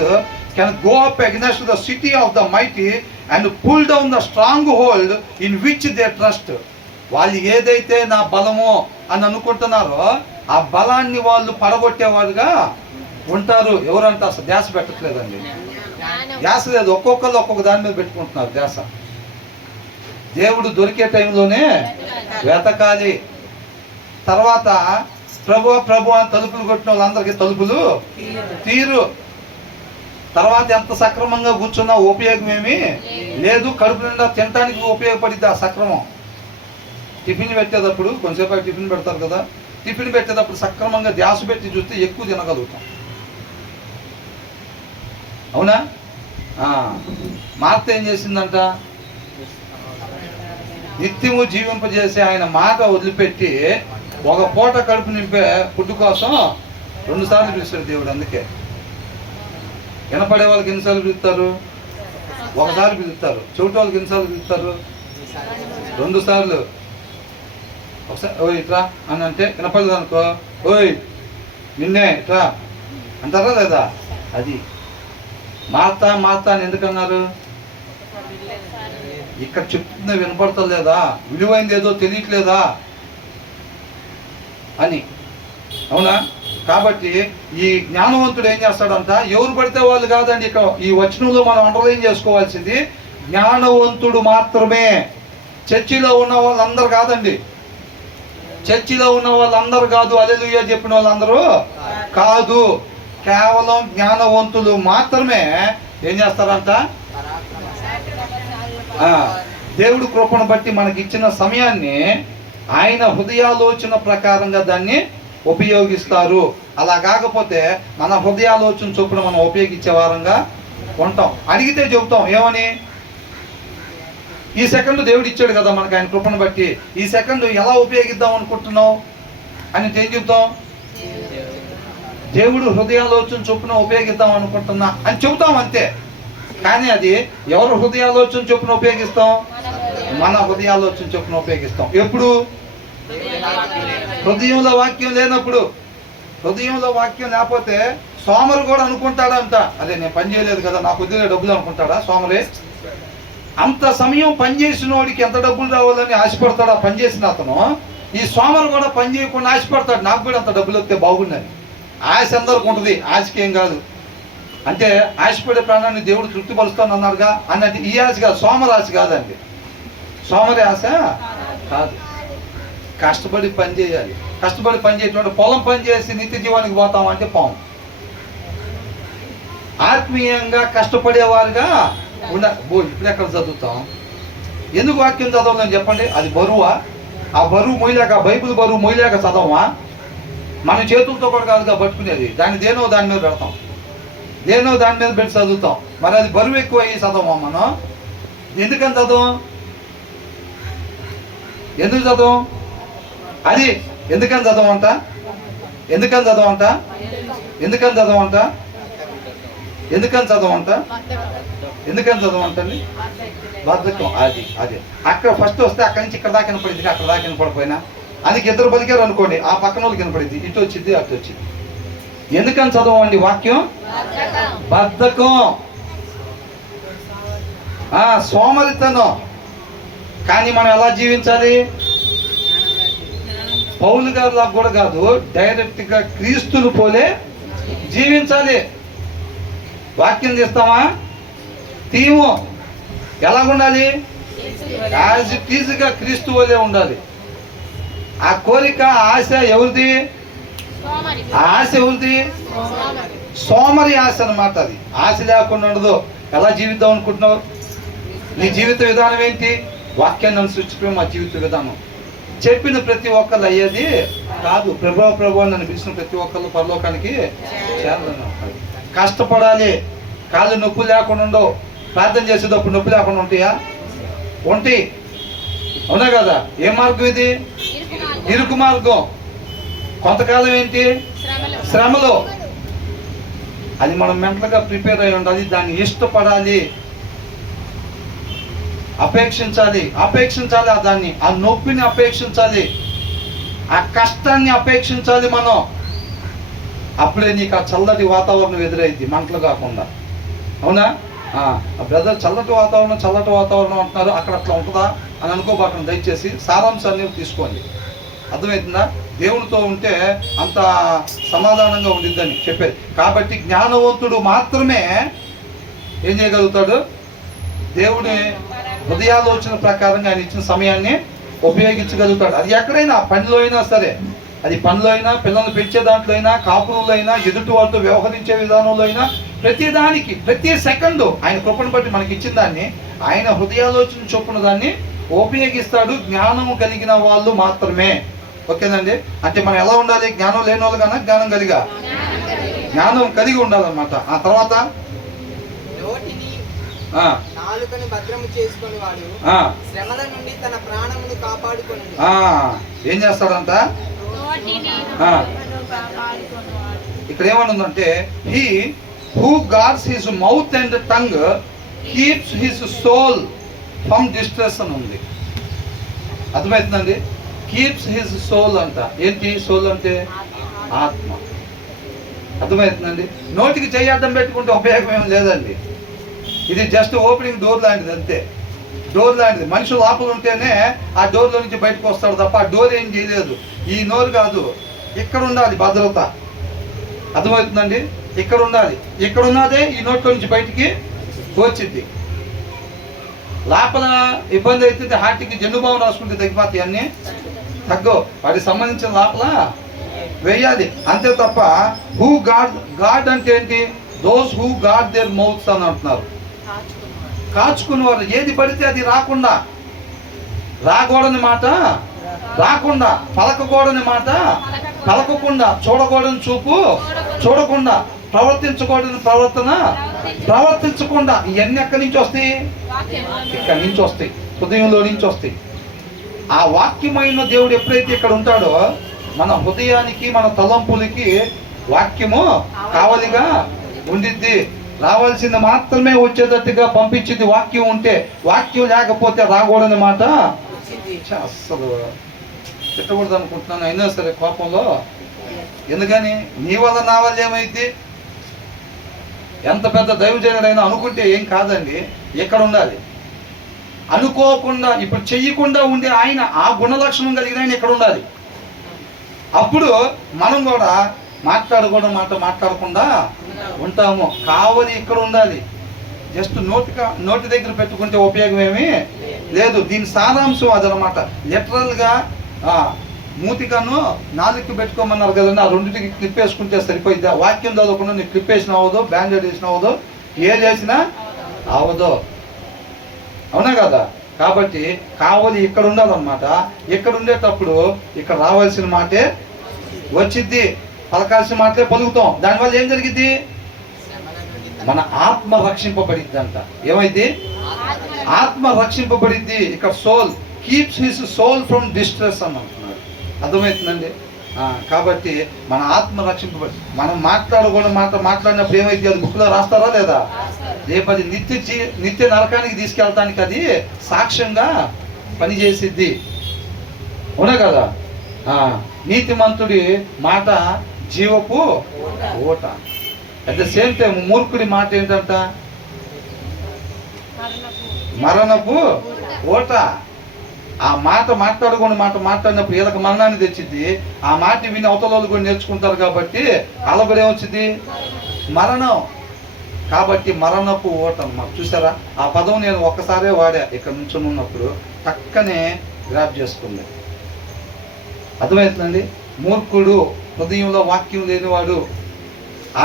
can go up against the city of the mighty and pull down the stronghold in which they trust. వాళ్ళు ఏదైతే నా బలమో అని అనుకుంటున్నారో ఆ బలాన్ని వాళ్ళు పడగొట్టేవారుగా ఉంటారు. ఎవరంటే అసలు ధ్యాస పెట్టట్లేదండి, ధ్యాస లేదు. ఒక్కొక్కరు ఒక్కొక్క దాని మీద పెట్టుకుంటున్నారు ధ్యాస. దేవుడు దొరికే టైంలోనే వెతకాలి. తర్వాత ప్రభు ప్రభు అని తలుపులు కొట్టిన వాళ్ళందరికీ తలుపులు తీరు. తర్వాత ఎంత సక్రమంగా కూర్చున్నా ఉపయోగం ఏమీ లేదు. కడుపు నిండా తినడానికి ఉపయోగపడిద్ది ఆ సక్రమం. టిఫిన్ పెట్టేటప్పుడు కొంచెంసేపు టిఫిన్ పెడతారు కదా, టిఫిన్ పెట్టేటప్పుడు సక్రమంగా ధ్యాస పెట్టి చూస్తే ఎక్కువ తినగలుగుతాం. అవునా? మార్త ఏం చేసిందంట? నిత్యము జీవింపజేసి ఆయన మాట వదిలిపెట్టి ఒక పూట కడుపు నింపే ఫుడ్ కోసం 2 సార్లు పిలుస్తాడు దేవుడు. అందుకే వినపడే వాళ్ళకి ఎన్నిసార్లు పిలుస్తారు? 1 సారి పిలుస్తారు. చెవిటి వాళ్ళకి ఎన్నిసార్లు పిలుస్తారు? 2 సార్లు. ఒకసారి ఓయ్ ఇట్రా అని అంటే వినపడలేదు అనుకో, ఓయ్ నిన్నే ఇట్రా అంటారా లేదా? అది మార్తా మార్తా అని ఎందుకన్నారు? ఇక్కడ చెప్తుందే వినపడతలేదా, విలువైంది ఏదో తెలియట్లేదా అని. అవునా? కాబట్టి ఈ జ్ఞానవంతుడు ఏం చేస్తాడంట, ఎవరు పడితే వాళ్ళు కాదండి. ఇక్కడ ఈ వచనంలో మనం అండర్లైన్ చేసుకోవాల్సింది జ్ఞానవంతుడు మాత్రమే. చర్చిలో ఉన్న వాళ్ళందరూ కాదండి, చర్చిలో ఉన్న వాళ్ళందరూ కాదు, హల్లెలూయా చెప్పిన వాళ్ళందరూ కాదు. కేవలం జ్ఞానవంతులు మాత్రమే ఏం చేస్తారంట, దేవుడు కృపను బట్టి మనకి ఇచ్చిన సమయాన్ని ఆయన హృదయాలోచన ప్రకారంగా దాన్ని ఉపయోగిస్తారు. అలా కాకపోతే మన హృదయాలోచన చొప్పున మనం ఉపయోగించే వారంగా ఉంటాం. అడిగితే చెబుతాం ఏమని, ఈ సెకండ్ దేవుడు ఇచ్చాడు కదా మనకు ఆయన కృపను బట్టి, ఈ సెకండ్ ఎలా ఉపయోగిద్దాం అనుకుంటున్నావు అని ఏం చెబుతాం, దేవుడు హృదయాలోచన చొప్పున ఉపయోగిద్దాం అనుకుంటున్నా అని చెబుతాం అంతే. కానీ అది ఎవరు హృదయాలోచన చొప్పున ఉపయోగిస్తాం, మన హృదయాలోచన చొప్పున ఉపయోగిస్తాం. ఎప్పుడు, హృదయంలో వాక్యం లేనప్పుడు. హృదయంలో వాక్యం లేకపోతే సోమరు కూడా అనుకుంటాడంట, అదే నేను పని చేయలేదు కదా నాకు వదిలే డబ్బులు అనుకుంటాడా సోమరే? అంత సమయం పనిచేసిన వాడికి ఎంత డబ్బులు రావాలని ఆశపడతాడు ఆ పనిచేసిన అతను. ఈ సోమరు కూడా పని చేయకుండా ఆశపడతాడు, నాకు కూడా అంత డబ్బులు వస్తే బాగుందని. ఆశ అందరికి ఉంటుంది, ఆశకి ఏం కాదు. అంటే ఆశపడే ప్రాణాన్ని దేవుడు తృప్తిపరుస్తాను అన్నాడుగా అన్నది ఈ ఆశ కాదు, సోమరి ఆశ కాదండి. సోమరి ఆశ కాదు, కష్టపడి పని చేయాలి. కష్టపడి పని చేయటువంటి పొలం పని చేసి నిత్య జీవానికి పోతామంటే పాము. ఆత్మీయంగా కష్టపడేవారుగా ఇప్పుడు ఎక్కడ చదువుతాం, ఎందుకు వాక్యం చదవాలని చెప్పండి, అది బరువా? ఆ బరువు మొయ్యలేక, బైబిల్ బరువు మొయ్యలేక చదవమా? మన చేతులతో కూడా కాదుగా పట్టుకునేది, దాన్ని దేనో దాని మీద పెడతాం, దేనో దాని మీద పెట్టి చదువుతాం. మరి అది బరువు ఎక్కువ అయ్యి చదవమా మనం? ఎందుకని చదవం, ఎందుకు చదవం? అది ఎందుకని చదవంట, ఎందుకని చదవంట, ఎందుకని చదవంట, ఎందుకని చదవంట, ఎందుకని చదవంటండి, బద్ధకం. అది అదే అక్కడ ఫస్ట్ వస్తే అక్కడి నుంచి ఇక్కడ దాకా వినపడింది, అక్కడ దాకా వినపడిపోయినా అందుకే ఇద్దరు పలికారు అనుకోండి, ఆ పక్కన వాళ్ళకి వినపడింది, ఇటు వచ్చింది అటు వచ్చింది. ఎందుకని చదవండి వాక్యం, బద్ధకం, సోమరితనం. కానీ మనం ఎలా జీవించాలి, పౌలు గారిలా కూడా కాదు, డైరెక్ట్గా క్రీస్తును పోలే జీవించాలి. వాక్యం తీస్తామా, తీము. ఎలాగుండాలి, యాజ్ ఇట్ ఈజ్గా క్రీస్తు వలే ఉండాలి. ఆ కోరిక ఆశ ఎవరిది, ఆ ఆశ ఎవరిది, సోమరి ఆశ అన్నమాట. అది ఆశ లేకుండా ఉండదు. ఎలా జీవిద్దాం అనుకుంటున్నావు, నీ జీవిత విధానం ఏంటి, వాక్యాన్ని అనుసరించుకుని మా జీవిత విధానం. చెప్పిన ప్రతి ఒక్కరు అయ్యేది కాదు. ప్రభు నన్ను పిలిచిన ప్రతి ఒక్కరు పరలోకానికి చేరాలని. కష్టపడాలి, కాళ్ళు నొప్పి లేకుండా ఉండవు. ప్రార్థన చేసేటప్పుడు నొప్పి లేకుండా ఉంటాయా, ఉంటాయి, అవునా కదా? ఏ మార్గం ఇది, ఇరుకు మార్గం. కొంతకాలం ఏంటి, శ్రమలో. అది మనం మెంటల్గా ప్రిపేర్ అయి ఉండాలి, దాన్ని ఇష్టపడాలి, అపేక్షించాలి, అపేక్షించాలి. దాన్ని, ఆ నొప్పిని అపేక్షించాలి, ఆ కష్టాన్ని అపేక్షించాలి మనం. అప్పుడే నీకు ఆ చల్లటి వాతావరణం ఎదురైంది, మంటలు కాకుండా. అవునా? బ్రదర్ చల్లటి వాతావరణం అంటున్నారు, అక్కడ అట్లా ఉంటుందా అని అనుకోబాకండి. దయచేసి సారాంశాన్ని తీసుకోండి, అర్థమవుతుందా? దేవునితో ఉంటే అంత సమాధానంగా ఉండిద్దని చెప్పేది. కాబట్టి జ్ఞానవంతుడు మాత్రమే ఏం చేయగలుగుతాడు, దేవుని హృదయాలోచన ప్రకారంగా ఆయన ఇచ్చిన సమయాన్ని ఉపయోగించగలుగుతాడు. అది ఎక్కడైనా, పనిలో అయినా సరే, అది పనిలో అయినా, పిల్లల్ని పెంచే దాంట్లో అయినా, కాపురంలో అయినా, ఎదుటి వాళ్ళతో వ్యవహరించే విధానంలో అయినా, ప్రతి దానికి, ప్రతి సెకండు ఆయన కృపను బట్టి మనకి ఇచ్చిన దాన్ని ఆయన హృదయాలోచన చొప్పున దాన్ని ఉపయోగిస్తాడు. జ్ఞానం కలిగిన వాళ్ళు మాత్రమే. ఓకేనండి? అంటే మనం ఎలా ఉండాలి, జ్ఞానం లేని వాళ్ళు కన్నా జ్ఞానం కలిగి ఉండాలన్నమాట. ఆ తర్వాత నాలుకను భద్రము చేసుకొని వాడు శ్రమల నుండి తన ప్రాణమును కాపాడుకొని ఏం చేస్తాడంట, ఇక్కడ ఏమనుందంటే he who guards his mouth and tongue keeps his soul from distress అని ఉంది. అర్థమవుతుందండి? కీప్స్ హిజ్ సోల్ అంట. ఏంటి సోల్ అంటే? ఆత్మ. అర్థమవుతుందండి? నోటికి చెయ్యి అడ్డం పెట్టుకుంటే ఉపయోగం ఏం లేదండి. ఇది జస్ట్ ఓపెనింగ్ డోర్ లాంటిది అంతే, డోర్ లాంటిది. మనిషి లోపల ఉంటేనే ఆ డోర్లో నుంచి బయటకు వస్తాడు తప్ప ఆ డోర్ ఏం చేయలేదు. ఈ నోరు కాదు, ఇక్కడ ఉండాలి భద్రత. అర్థమవుతుందండి? ఇక్కడ ఉండాలి, ఇక్కడ ఉన్నదే ఈ నోట్లో నుంచి బయటికి వచ్చింది. లోపల ఇబ్బంది అవుతుంది, హార్ట్కి జన్నుభావం రాసుకుంటే తగ్గిపోతాయి, అన్నీ తగ్గవు. వాటికి సంబంధించిన లోపల వేయాలి అంతే తప్ప. హూ గాడ్ అంటే ఏంటి? Those who God there mouths అని అంటున్నారు. కాచుకునేవారు. ఏది పడితే అది రాకూడని మాట రాకుండా, పలకకూడని మాట పలకకుండా, చూడకూడని చూపు చూడకుండా, ప్రవర్తించకూడని ప్రవర్తన ప్రవర్తించకుండా. ఇవన్నీ ఎక్కడి నుంచి వస్తాయి? ఇక్కడి నుంచి వస్తాయి, హృదయంలో నుంచి వస్తాయి. ఆ వాక్యమైన దేవుడు ఎప్పుడైతే ఇక్కడ ఉంటాడో మన హృదయానికి, మన తలంపులకి వాక్యము కావలిగా ఉండిద్ది. రావాల్సింది మాత్రమే వచ్చేటట్టుగా పంపించింది వాక్యం ఉంటే. వాక్యం లేకపోతే రాకూడని మాట అస్సలు తిట్టకూడదు అనుకుంటున్నాను. అయినా సరే కోపంలో, ఎందుకని నీ వల్ల నా వల్ల ఏమైంది? ఎంత పెద్ద దైవజనుడైనా అనుకుంటే ఏం కాదండి, ఇక్కడ ఉండాలి. అనుకోకుండా, ఇప్పుడు చెయ్యకుండా ఉండే ఆయన, ఆ గుణలక్షణం కలిగిన ఆయన ఇక్కడ ఉండాలి. అప్పుడు మనం కూడా మాట్లాడకుండా ఉంటాము. కావలి ఇక్కడ ఉండాలి. జస్ట్ నోటి దగ్గర పెట్టుకుంటే ఉపయోగం ఏమీ లేదు. దీని సారాంశం అదనమాట. లిటరల్గా మూతికను నాలుగుకి పెట్టుకోమన్నారు కదండి, ఆ రెండింటికి క్లిప్ వేసుకుంటే సరిపోయింది. వాక్యం చదవకుండా నీకు క్లిప్ వేసిన అవ్వదు, బ్యాండేడ్ వేసిన అవ్వదు, ఏ చేసినా అవ్వదు. అవునా కదా? కాబట్టి కావలి ఇక్కడ ఉండాలన్నమాట. ఇక్కడ ఉండేటప్పుడు ఇక్కడ రావాల్సిన మాటే వచ్చిద్ది, పలకాల్సిన మాటలే పలుకుతాం. దానివల్ల ఏం జరిగిద్ది? మన ఆత్మ రక్షింపబడిద్ది అంట. ఏమైంది? ఆత్మ రక్షింపబడిద్ది. ఇక్కడ soul keeps his soul from distress అని అంటున్నాడు. అర్థమవుతుందండి? కాబట్టి మన ఆత్మ రక్షింపబడి, మనం మాట్లాడినప్పుడు ఏమైంది? అది బుక్లో రాస్తారా లేదా? రేపు అది నిత్య నరకానికి తీసుకెళ్ళటానికి అది సాక్ష్యంగా పనిచేసిద్ది. అవునా కదా? నీతిమంతుడి మాట జీవపు ఓట. అట్ ద సేమ్ టైం మూర్ఖుడి మాట ఏంటంట? మరణపు ఓట. ఆ మాట మాట్లాడినప్పుడు వీళ్ళకి మరణాన్ని తెచ్చిద్ది. ఆ మాట విని అవతల కూడా నేర్చుకుంటారు కాబట్టి వాళ్ళకు ఏమొచ్చింది? మరణం. కాబట్టి మరణపు ఓట అన్నమాట. చూసారా? ఆ పదం నేను ఒక్కసారే వాడా ఇక్కడ నుంచి ఉన్నప్పుడు, పక్కనే గ్రాప్ చేసుకుంది. అర్థమవుతుందండి? మూర్ఖుడు, హృదయంలో వాక్యం లేనివాడు,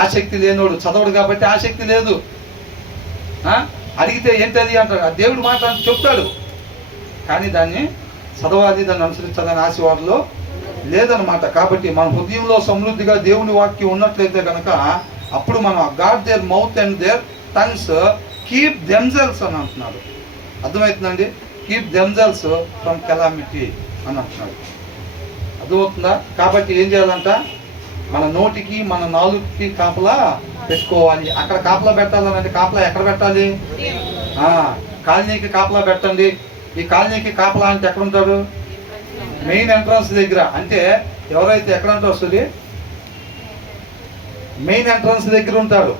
ఆసక్తి లేనివాడు, చదవడు కాబట్టి ఆసక్తి లేదు. అడిగితే ఏంటది అంటాడు. ఆ దేవుడు మాట చెప్తాడు, కానీ దాన్ని చదవాలి, దాన్ని అనుసరించాలని ఆశీర్వాదంలో లేదనమాట. కాబట్టి మన హృదయంలో సమృద్ధిగా దేవుని వాక్యం ఉన్నట్లయితే కనుక అప్పుడు మనం guard their mouth and their tongues keep themselves అని అంటున్నాడు. అర్థమవుతుందండి? కీప్ దెమ్సెల్స్ ఫ్రమ్ కెలామిటీ అని అంటున్నాడు. అర్థమవుతుందా? కాబట్టి ఏం చేయాలంట? మన నోటికి, మన నాలుగుకి కాపలా పెట్టుకోవాలి. అక్కడ కాపలా పెట్టాలనంటే కాపలా ఎక్కడ పెట్టాలి? కాలనీకి కాపలా పెట్టండి. ఈ కాలనీకి కాపలా అంటే ఎక్కడ ఉంటాడు? మెయిన్ ఎంట్రన్స్ దగ్గర. అంటే ఎవరైతే ఎక్కడ అంటే వస్తుంది? మెయిన్ ఎంట్రన్స్ దగ్గర ఉంటాడు.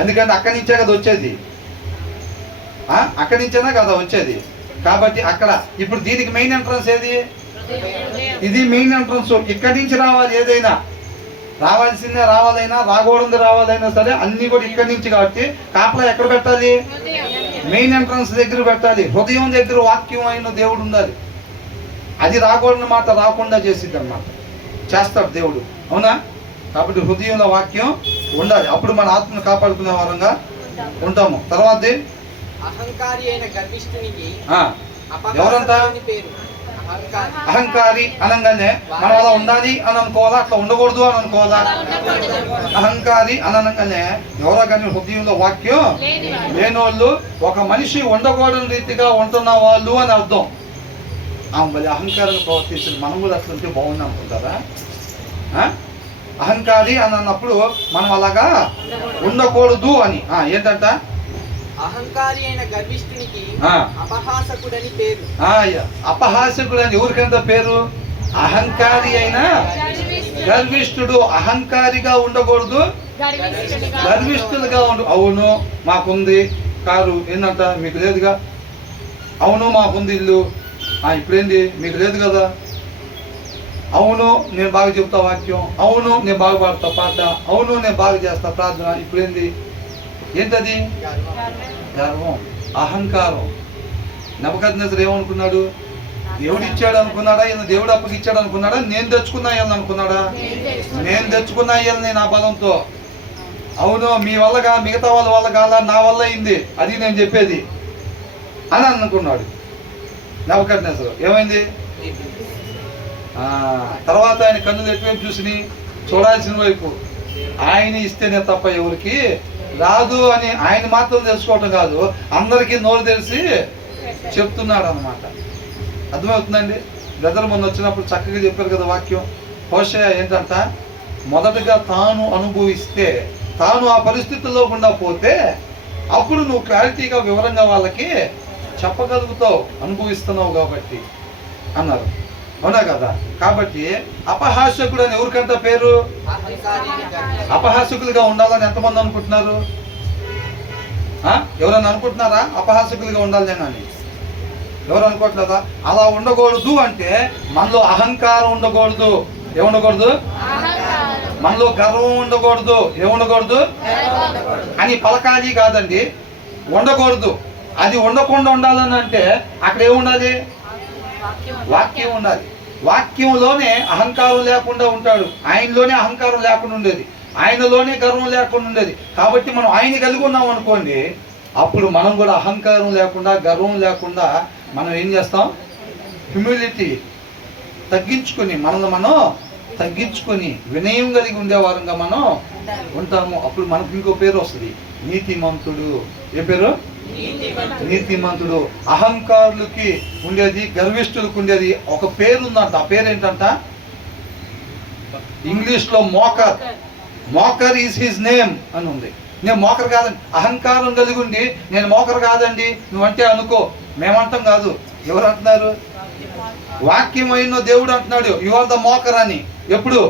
ఎందుకంటే అక్కడి నుంచే కదా వచ్చేది, అక్కడి నుంచేనా కదా వచ్చేది. కాబట్టి అక్కడ ఇప్పుడు దీనికి మెయిన్ ఎంట్రన్స్ ఏది? ఇది మెయిన్ ఎంట్రన్స్. ఇక్కడి నుంచి రావాలి. ఏదైనా రావాల్సిందే, రావాలైనా రాకూడదు రావాలైనా సరే అన్ని కూడా ఇక్కడి నుంచి. కాబట్టి కాపలా ఎక్కడ పెట్టాలి? మెయిన్ ఎంట్రన్స్ దగ్గర పెట్టాలి. హృదయం దగ్గర వాక్యం అయిన దేవుడు ఉండాలి. అది రాకూడని మాట రాకుండా చేసిద్ది అన్నమాట, చేస్తాడు దేవుడు. అవునా? కాబట్టి హృదయంలో వాక్యం ఉండాలి. అప్పుడు మన ఆత్మను కాపాడుకునే వారంగా ఉంటాము. తర్వాత అహంకారి అయిన గర్విష్ఠునికి ఎవరంతా? అహంకారి అనగానే మనం అలా ఉండాలి అని అనుకోవాలా, అట్లా ఉండకూడదు అని అనుకోవాలా? అహంకారి అనగానే ఎవరో కానీ హృదయంలో వాక్యం లేనోళ్ళు, ఒక మనిషి ఉండకూడని రీతిగా ఉంటున్న వాళ్ళు అని అర్థం. మళ్ళీ అహంకారాన్ని ప్రవర్తించిన మనం కూడా అట్లా ఉంటే బాగుంది అనుకుంటారా? అహంకారి అని అన్నప్పుడు మనం అలాగా ఉండకూడదు అని. ఏంటంట? అహంకారి అయిన గర్విష్ఠునికి అపహాసకుడని పేరు. అపహాసకుడని ఎవరికంత పేరు? అహంకారి అయిన గర్విష్ఠుడు. అహంకారిగా ఉండకూడదు, గర్విష్ఠులుగా ఉండు. అవును మాకుంది కారు, ఏంటంట మీకు లేదుగా. అవును మాకుంది ఇల్లు, ఇప్పుడేంది మీకు లేదు కదా. అవును నేను బాగా చెప్తా వాక్యం, అవును నేను బాగా పాడతా పాట, అవును నేను బాగా చేస్తా ప్రార్థన. ఇప్పుడు ఏంటది? గర్వం, అహంకారం. నెబుకద్నెజరు ఏమనుకున్నాడు? దేవుడు ఇచ్చాడు అనుకున్నాడా? ఈయన దేవుడు అప్పగిచ్చాడు అనుకున్నాడా? నేను తెచ్చుకున్నా ఇయ్యాలని అనుకున్నాడా? నేను తెచ్చుకున్నా ఇయ్యాలని నా బలంతో. అవును మీ వల్ల మిగతా వాళ్ళ వల్ల కాల, నా వల్ల అయింది, అది నేను చెప్పేది అని అనుకున్నాడు నెబుకద్నెజరు. ఏమైంది? తర్వాత ఆయన కన్నులు ఎటువైపు చూసి చూడాల్సిన వైపు. ఆయన ఇస్తేనే తప్ప ఎవరికి రాదు అని ఆయన మాత్రం తెలుసుకోవటం కాదు, అందరికీ నోరు తెలిసి చెప్తున్నాడు అన్నమాట. అర్థమవుతుందండి? బ్రదర్ మొన్న వచ్చినప్పుడు చక్కగా చెప్పారు కదా వాక్యం. హోషేయ ఏంటంట, మొదటగా తాను అనుభవిస్తే, తాను ఆ పరిస్థితుల్లో గుండా పోతే అప్పుడు నువ్వు క్లారిటీగా వివరంగా వాళ్ళకి చెప్పగలుగుతావు, అనుభవిస్తున్నావు కాబట్టి అన్నారు. అవునా కదా? కాబట్టి అపహాస్యకుడు అని ఎవరికంట పేరు? అపహాస్యకులుగా ఉండాలని ఎంతమంది అనుకుంటున్నారు? ఎవరన్నా అనుకుంటున్నారా అపహాస్యకులుగా ఉండాలి నేను అని? ఎవరు అనుకోవట్లేదా? అలా ఉండకూడదు అంటే మనలో అహంకారం ఉండకూడదు. ఏముండకూడదు? మనలో గర్వం ఉండకూడదు. ఏముండకూడదు అని పలకాలి కాదండి, ఉండకూడదు. అది ఉండకుండా ఉండాలని అంటే అక్కడ ఏముండాలి? వాక్యం ఉండాలి. వాక్యంలోనే అహంకారం లేకుండా ఉంటాడు. ఆయనలోనే అహంకారం లేకుండా ఉండేది, ఆయనలోనే గర్వం లేకుండా ఉండేది. కాబట్టి మనం ఆయన కలిగి ఉన్నాం అనుకోండి, అప్పుడు మనం కూడా అహంకారం లేకుండా గర్వం లేకుండా మనం ఏం చేస్తాం? హ్యూమిలిటీ, తగ్గించుకొని మనల్ని మనం తగ్గించుకొని వినయం కలిగి ఉండేవారంగా మనం ఉంటాము. అప్పుడు మనకు ఇంకో పేరు వస్తుంది, నీతిమంతుడు. ఏ పేరు? నీతిమంతుడు. అహంకారులకి ఉండేది, గర్విష్ఠులకు ఉండేది ఒక పేరు ఉందంట. ఆ పేరు ఏంటంట? ఇంగ్లీష్లో మోకర్. మోకర్ ఈజ్ హిజ్ నేమ్ అని ఉంది. నేను మోకర్ కాదండి, అహంకారం కలిగి ఉండి నేను మోకర్ కాదండి నువ్వంటే అనుకో. మేమంటాం కాదు, ఎవరు అంటున్నారు? వాక్యం అయిన దేవుడు అంటున్నాడు, యు ఆర్ ద మోకర్ అని. ఎప్పుడు?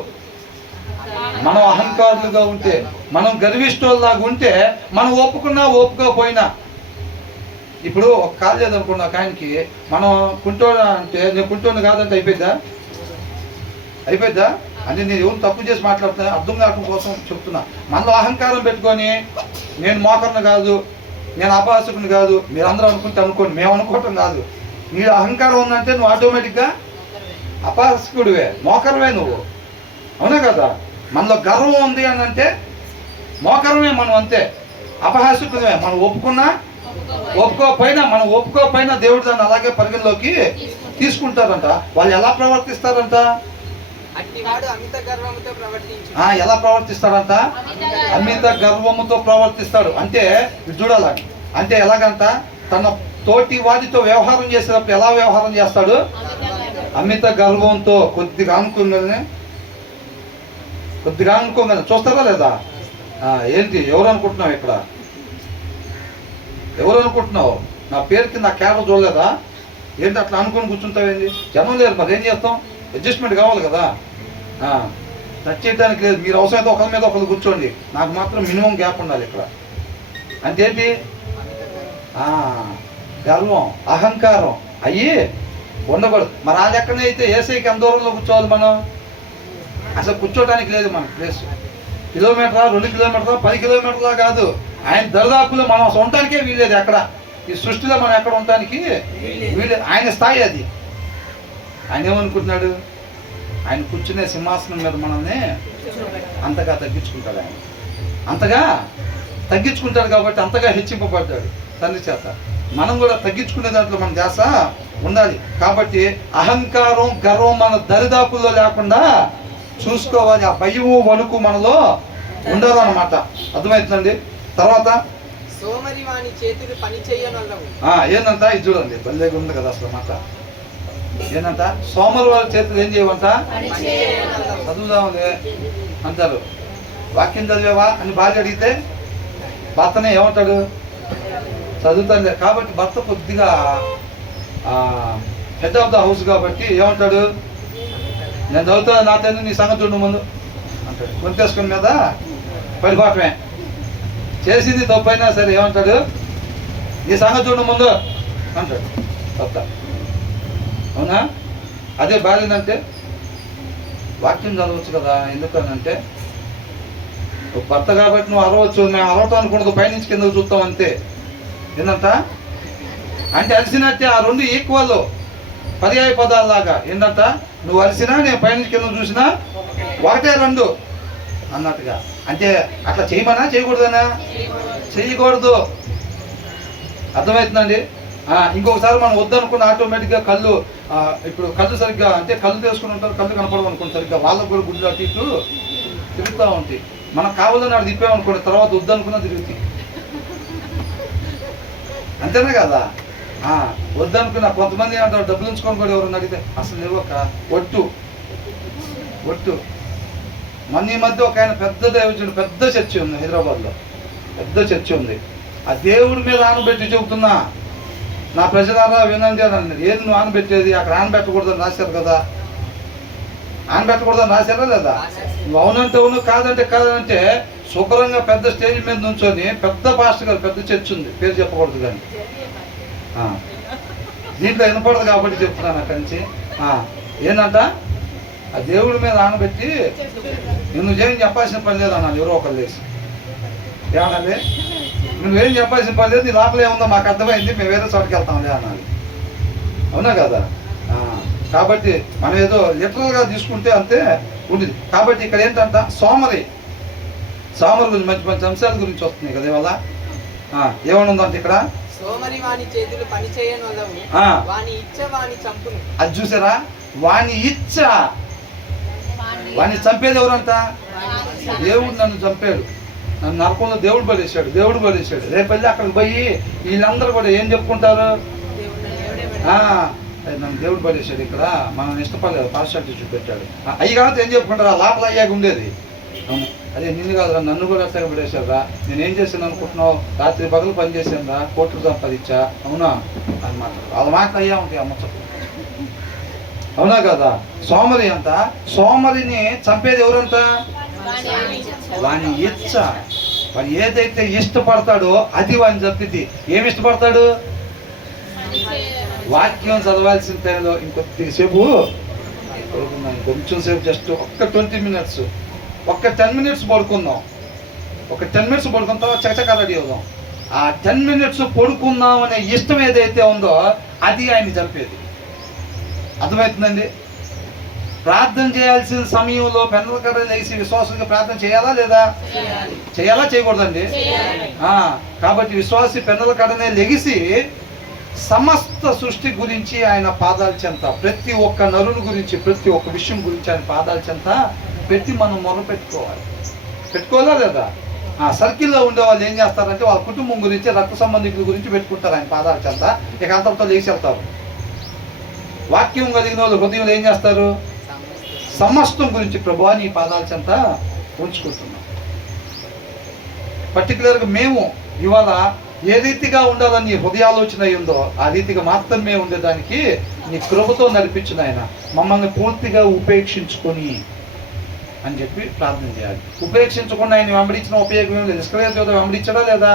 మనం అహంకారులుగా ఉంటే, మనం గర్విష్ఠుల్లాగా ఉంటే, మనం ఒప్పుకున్నా ఒప్పుకోపోయినా. ఇప్పుడు ఒక కాల్ లేదనుకున్నా ఆయనకి, మనం కుంటోడు అంటే నేను కుంటోడు కాదంటే అయిపోద్దా అంటే నేను ఎవరు తప్పు చేసి మాట్లాడుతున్నా అర్థం కావడం కోసం చెప్తున్నా. మనలో అహంకారం పెట్టుకొని నేను మోకర్ని కాదు, నేను అపహాసకుని కాదు, మీరు అందరూ అనుకుంటే అనుకోండి, మేము అనుకోవటం కాదు. నీ అహంకారం ఉందంటే నువ్వు ఆటోమేటిక్గా అపహాసకుడివే, మోకరమే నువ్వు. అవునా కదా? మనలో గర్వం ఉంది అని అంటే మోకరమే మనం, అంతే. అపహాసకుడివే. మనం ఒప్పుకోపోయినా దేవుడు దాన్ని అలాగే పరిగణలోకి తీసుకుంటారంట. వాళ్ళు ఎలా ప్రవర్తిస్తారంట? ఎలా ప్రవర్తిస్తాడంట? అమిత గర్వముతో ప్రవర్తిస్తాడు. అంటే చూడాలని అంటే ఎలాగంట, తన తోటి వారితో వ్యవహారం చేసేటప్పుడు ఎలా వ్యవహారం చేస్తాడు? అమిత గర్వంతో. కొద్దిగా అనుకోగానే చూస్తారా లేదా? ఏంటి ఎవరు అనుకుంటున్నావు ఇక్కడ? ఎవరు అనుకుంటున్నావు? నా పేరు కింద నా కేరళ చూడలేదా? ఏంటి అట్లా అనుకుని కూర్చుంటావేంటి? జనం లేదు, మరి ఏం చేస్తాం? అడ్జస్ట్మెంట్ కావాలి కదా. టచ్ చేయడానికి లేదు. మీరు అవసరమైతే ఒకరి మీద ఒకరు కూర్చోండి, నాకు మాత్రం మినిమం గ్యాప్ ఉండాలి ఇక్కడ. అంతేంటి? గర్వం, అహంకారం అయ్యి ఉండకూడదు. మరి అది ఎక్కడైతే ఏసైకి ఎంత దూరంలో కూర్చోవాలి మనం? అసలు కూర్చోడానికి లేదు మన ప్లేస్. కిలోమీటరా, 2 కిలోమీటర్లా, 10 కిలోమీటర్లా కాదు. ఆయన దరిదాపులో మనం అసలు ఉండటానికే వీల్లేదు. ఎక్కడ ఈ సృష్టిలో మనం ఎక్కడ ఉండటానికి వీల్లేదు. ఆయన స్థాయి అది. ఆయన ఏమనుకుంటున్నాడు? ఆయన కూర్చునే సింహాసనం మీద మనల్ని అంతగా తగ్గించుకుంటాడు. ఆయన అంతగా తగ్గించుకుంటాడు కాబట్టి అంతగా హెచ్చింపబడ్డాడు తండ్రి చేత. మనం కూడా తగ్గించుకునే దాంట్లో మన ధ్యాస ఉండాలి. కాబట్టి అహంకారం, గర్వం మన దరిదాపుల్లో లేకుండా చూసుకోవాలి. ఆ భయము, వణుకు మనలో ఉండాలన్నమాట. అర్థమవుతుందండి? తర్వాత ఏందంట? ఇది చూడండి, భలేగా ఉంది కదా అసలు మాట. ఏంటంట? సోమరి వారి చేతులు ఏం చేయమంట? చదువుదాంలే అంటారు. వాక్యం చదివావా అని భార్య అడిగితే భర్తనే ఏమంటాడు? చదువుతానులే. కాబట్టి భర్త కొద్దిగా హెడ్ ఆఫ్ ద హౌస్ కాబట్టి ఏమంటాడు? నేను చదువుతాను, నా తండ్రి నీ సంగతి చూడు ముందు అంటాడు. కొంతేసుకుని మీద పడిపోవటమే. చేసింది తప్పైనా సరే ఏమంటాడు? నీ సంగతి చూడు ముందు అంటాడు భర్త. అవునా? అదే భార్యనంటే వాక్యం చదవచ్చు కదా. ఎందుకనంటే భర్త కాబట్టి నువ్వు అరవచ్చు, మేము అరవటం అనుకుంటుంది, పైనుంచి కిందకు చూస్తాం అంతే. ఏంటంట అంటే అరిసినట్టే ఆ రెండు ఈక్వల్ పర్యాయ పదాలలాగా. ఏంటంట నువ్వు అరిసినా నేను పైనుంచి కింద చూసినా ఒకటే రెండు అన్నట్టుగా. అంటే అట్లా చేయమనా చేయకూడదనా? చేయకూడదు. అర్థమవుతుందండి. ఇంకొకసారి మనం వద్దనుకున్న ఆటోమేటిక్గా కళ్ళు ఇప్పుడు కళ్ళు సరిగ్గా అంటే కళ్ళు తీసుకుని ఉంటారు, కళ్ళు కనపడవు అనుకోండి సరిగ్గా, వాళ్ళకు కూడా గుడ్లు అటు ఇటు తిరుగుతూ ఉంటాయి. మనకు కావాలని అటు తిప్పామనుకోండి, తర్వాత వద్దనుకున్నా తిరుగుతాయి. అంతేనా కదా? వద్దనుకున్నా కొంతమంది ఏమంటారు డబ్బులు ఉంచుకొని కూడా ఎవరన్నా అడిగితే అసలు లేవక ఒట్టు. మొన్న ఈ మధ్య ఒక ఆయన పెద్ద దైవజనుడు, పెద్ద చర్చి ఉంది హైదరాబాద్లో, పెద్ద చర్చి ఉంది. ఆ దేవుడి మీద ఆనబెట్టి చెబుతున్నా, నా ప్రజలారా వినండి అని అన్నారు. ఏది నువ్వు ఆనబెట్టేది? అక్కడ ఆనబెట్టకూడదని రాశారు కదా. ఆనబెట్టకూడదని రాశారా లేదా? నువ్వు అవునంటే అవును, కాదంటే కాదంటే శుభ్రంగా పెద్ద స్టేజ్ మీద నుంచొని పెద్ద పాస్టర్ గారు, పెద్ద చర్చ్ ఉంది, పేరు చెప్పకూడదు కానీ దీంట్లో వినపడదు కాబట్టి చెప్తున్నాను. అక్కడి నుంచి ఏంటంట ఆ దేవుడి మీద ఆనబెట్టి నువ్వేం చెప్పాల్సిన పని లేదు అన్నాను. ఎవరో ఒకరు లేసి ఏమనాలి, నువ్వేం చెప్పాల్సిన పని లేదు, నీ లోపల ఏముందో మాకు అర్థమైంది, మేము వేరే చోటుకి వెళ్తాంలే అన్నాడు. అవునా కదా? కాబట్టి మనం ఏదో లిటరల్గా తీసుకుంటే అంతే ఉండేది. కాబట్టి ఇక్కడ ఏంటంట సోమరి గురించి మంచి మంచి అంశాల గురించి వస్తున్నాయి కదా. ఇవాళ ఏమని ఉందంటే ఇక్కడ సోమరి వాని చేతులు పని చేయని వల్లవు, వాని ఇచ్చ వాని చంపును. అది చూసారా? వాని ఇచ్చ, వాని చంపేది ఎవరంట? దేవుడు నన్ను చంపాడు, నన్ను నరకంలో దేవుడు బలేశాడు. రేపు వెళ్ళి అక్కడికి పోయి వీళ్ళందరూ కూడా ఏం చెప్పుకుంటారు? నన్ను దేవుడు బలేశాడు, ఇక్కడ మనం ఇష్టపడలేదు, పార్షాలిటీ చూపెట్టాడు. అయ్యి కాబట్టి ఏం చెప్పుకుంటారు? ఆ లోపల అయ్యాక ఉండేది. అవును, అదే నిన్ను కాదురా, నన్ను కూడా అట్లాగే పడేశారా, నేనేం చేశాను అనుకుంటున్నావు? రాత్రి పగలు పని చేశాను రా, కోట్లు సంపాదించా, అవునా అన్నమాట. వాళ్ళ మాటలు అయ్యా ఉంటాయి అమ్మ. అవునా కదా? సోమరి అంట, సోమరిని చంపేది ఎవరంట? వాని ఇచ్చ. వాడు ఏదైతే ఇష్టపడతాడో అది వాడిని చంపిద్ది. ఏమి ఇష్టపడతాడు? వాక్యం చదవాల్సిన టైంలో ఇంకొద్దిసేపు కొంచెం సేపు, జస్ట్ ఒక్క 20 minutes, ఒక్క 10 minutes పడుకుందాం. ఒక 10 minutes పడుకున్న తర్వాత చకచకా రెడీ అవుదాం. ఆ 10 minutes పడుకుందాం అనే ఇష్టం ఏదైతే ఉందో అది ఆయన చంపేది. అర్థమవుతుందండి? ప్రార్థన చేయాల్సిన సమయంలో పెన్నుల కడ లేచి విశ్వాసంగా ప్రార్థన చేయాలా లేదా? చేయాలా చేయకూడదండి? కాబట్టి విశ్వాసి పెన్నుల కడనే లెగిసి సమస్త సృష్టి గురించి ఆయన పాదాల చెంత, ప్రతి ఒక్క నరుని గురించి, ప్రతి ఒక్క విషయం గురించి ఆయన పాదాల చెంత పెట్టి మనం మొదలు పెట్టుకోవాలా లేదా? సర్కిల్లో ఉండే వాళ్ళు ఏం చేస్తారంటే వాళ్ళ కుటుంబం గురించి, రక్త సంబంధికుల గురించి పెట్టుకుంటారు ఆయన పాదాల చెంత. ఇక అంతటితో లేచి వెళ్తారు. వాక్యం కలిగిన వాళ్ళు హృదయంలో ఏం చేస్తారు? సమస్తం గురించి ప్రభువా నీ పాదాల చెంత ఉంచుకుంటున్నాం. పర్టికులర్గా మేము ఇవాళ ఏ రీతిగా ఉండాలని నీ హృదయాలోచన అయ్యిందో ఆ రీతిగా మాత్రమే ఉండేదానికి నీ కృపతో నడిపించిన ఆయన మమ్మల్ని పూర్తిగా ఉపేక్షించుకొని అని చెప్పి ప్రార్థన చేయాలి. ఉపేక్షించకుండా ఆయన వెంబడించిన ఉపయోగం ఏం లేదు. ఇస్రాయేలు వెంబడించాడా లేదా?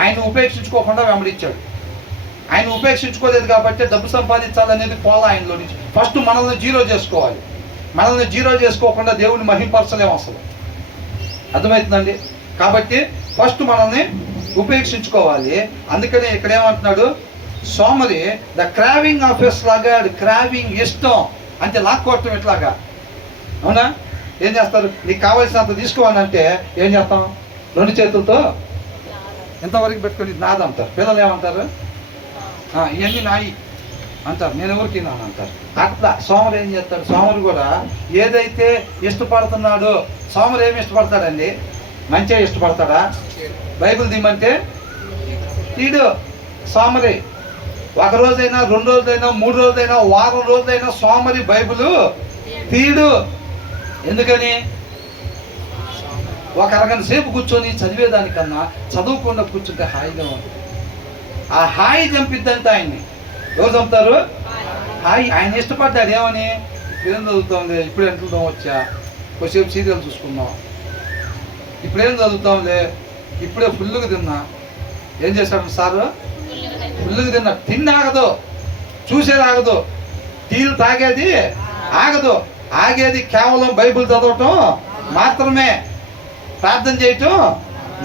ఆయన ఉపేక్షించుకోకుండా వెంబడించాడు. ఆయన ఉపేక్షించుకోలేదు కాబట్టి డబ్బు సంపాదించాలనేది పోలా ఆయనలో నుంచి. ఫస్ట్ మనల్ని జీరో చేసుకోవాలి. మనల్ని జీరో చేసుకోకుండా దేవుని మహింపరచలేము అసలు. అర్థమవుతుందండి? కాబట్టి ఫస్ట్ మనల్ని ఉపేక్షించుకోవాలి. అందుకనే ఇక్కడ ఏమంటున్నాడు? సోమరి ద క్రావింగ్ ఆఫ్ ఎస్ లాగా, క్రావింగ్ ఇష్టం అంటే లాక్కోవటం ఎట్లాగా. అవునా? ఏం చేస్తారు? నీకు కావాల్సినంత తీసుకోవాలంటే ఏం చేస్తాం? 2 చేతులతో ఎంతవరకు పెట్టుకొని నాదంటారు. పిల్లలు ఏమంటారు? ఇవన్నీ నాయి అంటారు. నేను ఎవరికి నాను అంటారు. అట్లా సోమరు ఏం చేస్తాడు? సోమరు కూడా ఏదైతే ఇష్టపడుతున్నాడో, సోమరు ఏమి ఇష్టపడతాడండి? మంచిగా ఇష్టపడతాడా? బైబిల్ దిమ్మంటే తీడు సోమరి. 1 రోజైనా 2 రోజులైనా 3 రోజులైనా వారం రోజులైనా సోమరి బైబిల్ తీడు. ఎందుకని? ఒక అరగంట సేపు కూర్చొని చదివేదానికన్నా చదువుకుండా కూర్చుంటే హాయిగా ఉంటుంది. ఆ హాయి చంపిద్దంటే ఆయన్ని. ఎవరు చంపుతారు? హాయి. ఆయన ఇష్టపడ్డాడు. ఏమని? ఇప్పుడేం చదువుతాంలే, ఇప్పుడు ఎంతదాం వచ్చా, కొద్దిసేపు సీరియల్ చూసుకుందాం, ఇప్పుడేం చదువుతాంలే, ఇప్పుడే ఫుల్గా తిన్నా. ఏం చేశాడు సారు? ఫుల్గా తిన్నా. తిండి ఆగదు, చూసేది ఆగదు, టీలు తాగేది ఆగదు. ఆగేది కేవలం బైబిల్ చదవటం మాత్రమే, ప్రార్థన చేయటం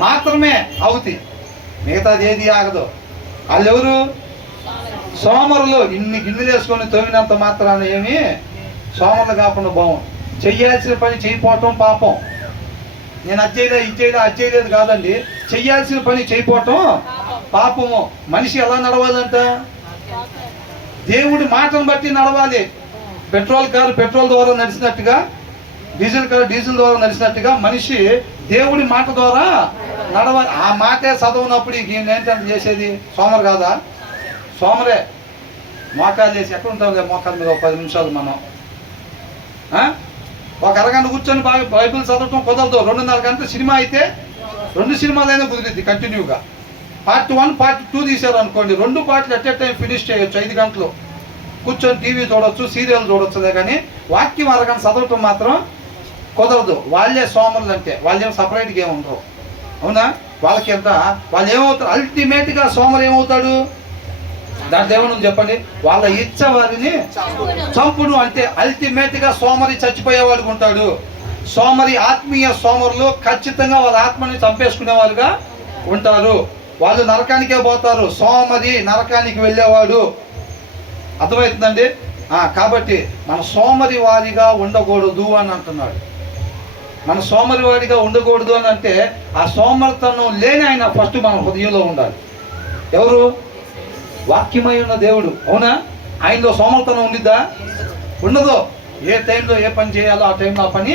మాత్రమే అవుతాయి, మిగతాది ఏది ఆగదు. వాళ్ళు ఎవరు? సోమరులు. ఇన్ని గిన్నెలు వేసుకొని తోమినంత మాత్రాన ఏమి సోమరులు కాకుండా బాగు. చెయ్యాల్సిన పని చేయకపోవటం పాపం. నేను అది చేయలేదు కాదండి, చెయ్యాల్సిన పని చేయకపోవటం పాపము. మనిషి ఎలా నడవాలంట? దేవుడి మాటను బట్టి నడవాలి. పెట్రోల్ కారు పెట్రోల్ ద్వారా నడిచినట్టుగా, డీజిల్ కారు డీజిల్ ద్వారా నడిచినట్టుగా మనిషి దేవుడి మాట ద్వారా నడవాలి. ఆ మాటే చదవనప్పుడు ఏంటంటే చేసేది సోమరు కాదా? సోమరే. మోకాలు చేసి ఎక్కడ ఉంటాం? మోకాల మీద 10 నిమిషాలు మనం ఒక అరగంట కూర్చొని బాగా బైబిల్ చదవటం కుదరదు. 2.5 గంటల సినిమా అయితే 2 సినిమాలైనా కుదిరిద్ది కంటిన్యూగా. పార్ట్ 1 పార్ట్ 2 తీశారు అనుకోండి, 2 పార్ట్లు ఎట్ ఏ టైం ఫినిష్ చేయొచ్చు. 5 గంటలు కూర్చొని టీవీ చూడొచ్చు, సీరియల్ చూడొచ్చులే, కానీ వాక్యం అరగంట చదవటం మాత్రం కుదరదు. వాళ్ళే సోమరులు అంటే. వాళ్ళేం సపరేట్గా ఏమి ఉండరు, అవునా? వాళ్ళకి ఎంత వాళ్ళు ఏమవుతారు? అల్టిమేట్గా సోమరు ఏమవుతాడు? దాంట్లో ఏమన్నా చెప్పండి? వాళ్ళ ఇచ్చ వారిని చంపును అంటే అల్టిమేట్గా సోమరి చచ్చిపోయేవాడికి ఉంటాడు. సోమరి ఆత్మీయ సోమరులు ఖచ్చితంగా వాళ్ళ ఆత్మని చంపేసుకునేవారుగా ఉంటారు. వాళ్ళు నరకానికే పోతారు. సోమరి నరకానికి వెళ్ళేవాడు. అర్థమవుతుందండి? కాబట్టి మన సోమరి వారిగా ఉండకూడదు అని అంటున్నాడు. మన సోమరి వారిగా ఉండకూడదు అని అంటే ఆ సోమరితనం లేని ఆయన ఫస్ట్ మన హృదయంలో ఉండాలి. ఎవరు? వాక్యమై ఉన్న దేవుడు, అవునా? ఆయనలో సోమరితనం ఉండిద్దా? ఉండదు. ఏ టైంలో ఏ పని చేయాలో ఆ టైంలో ఆ పని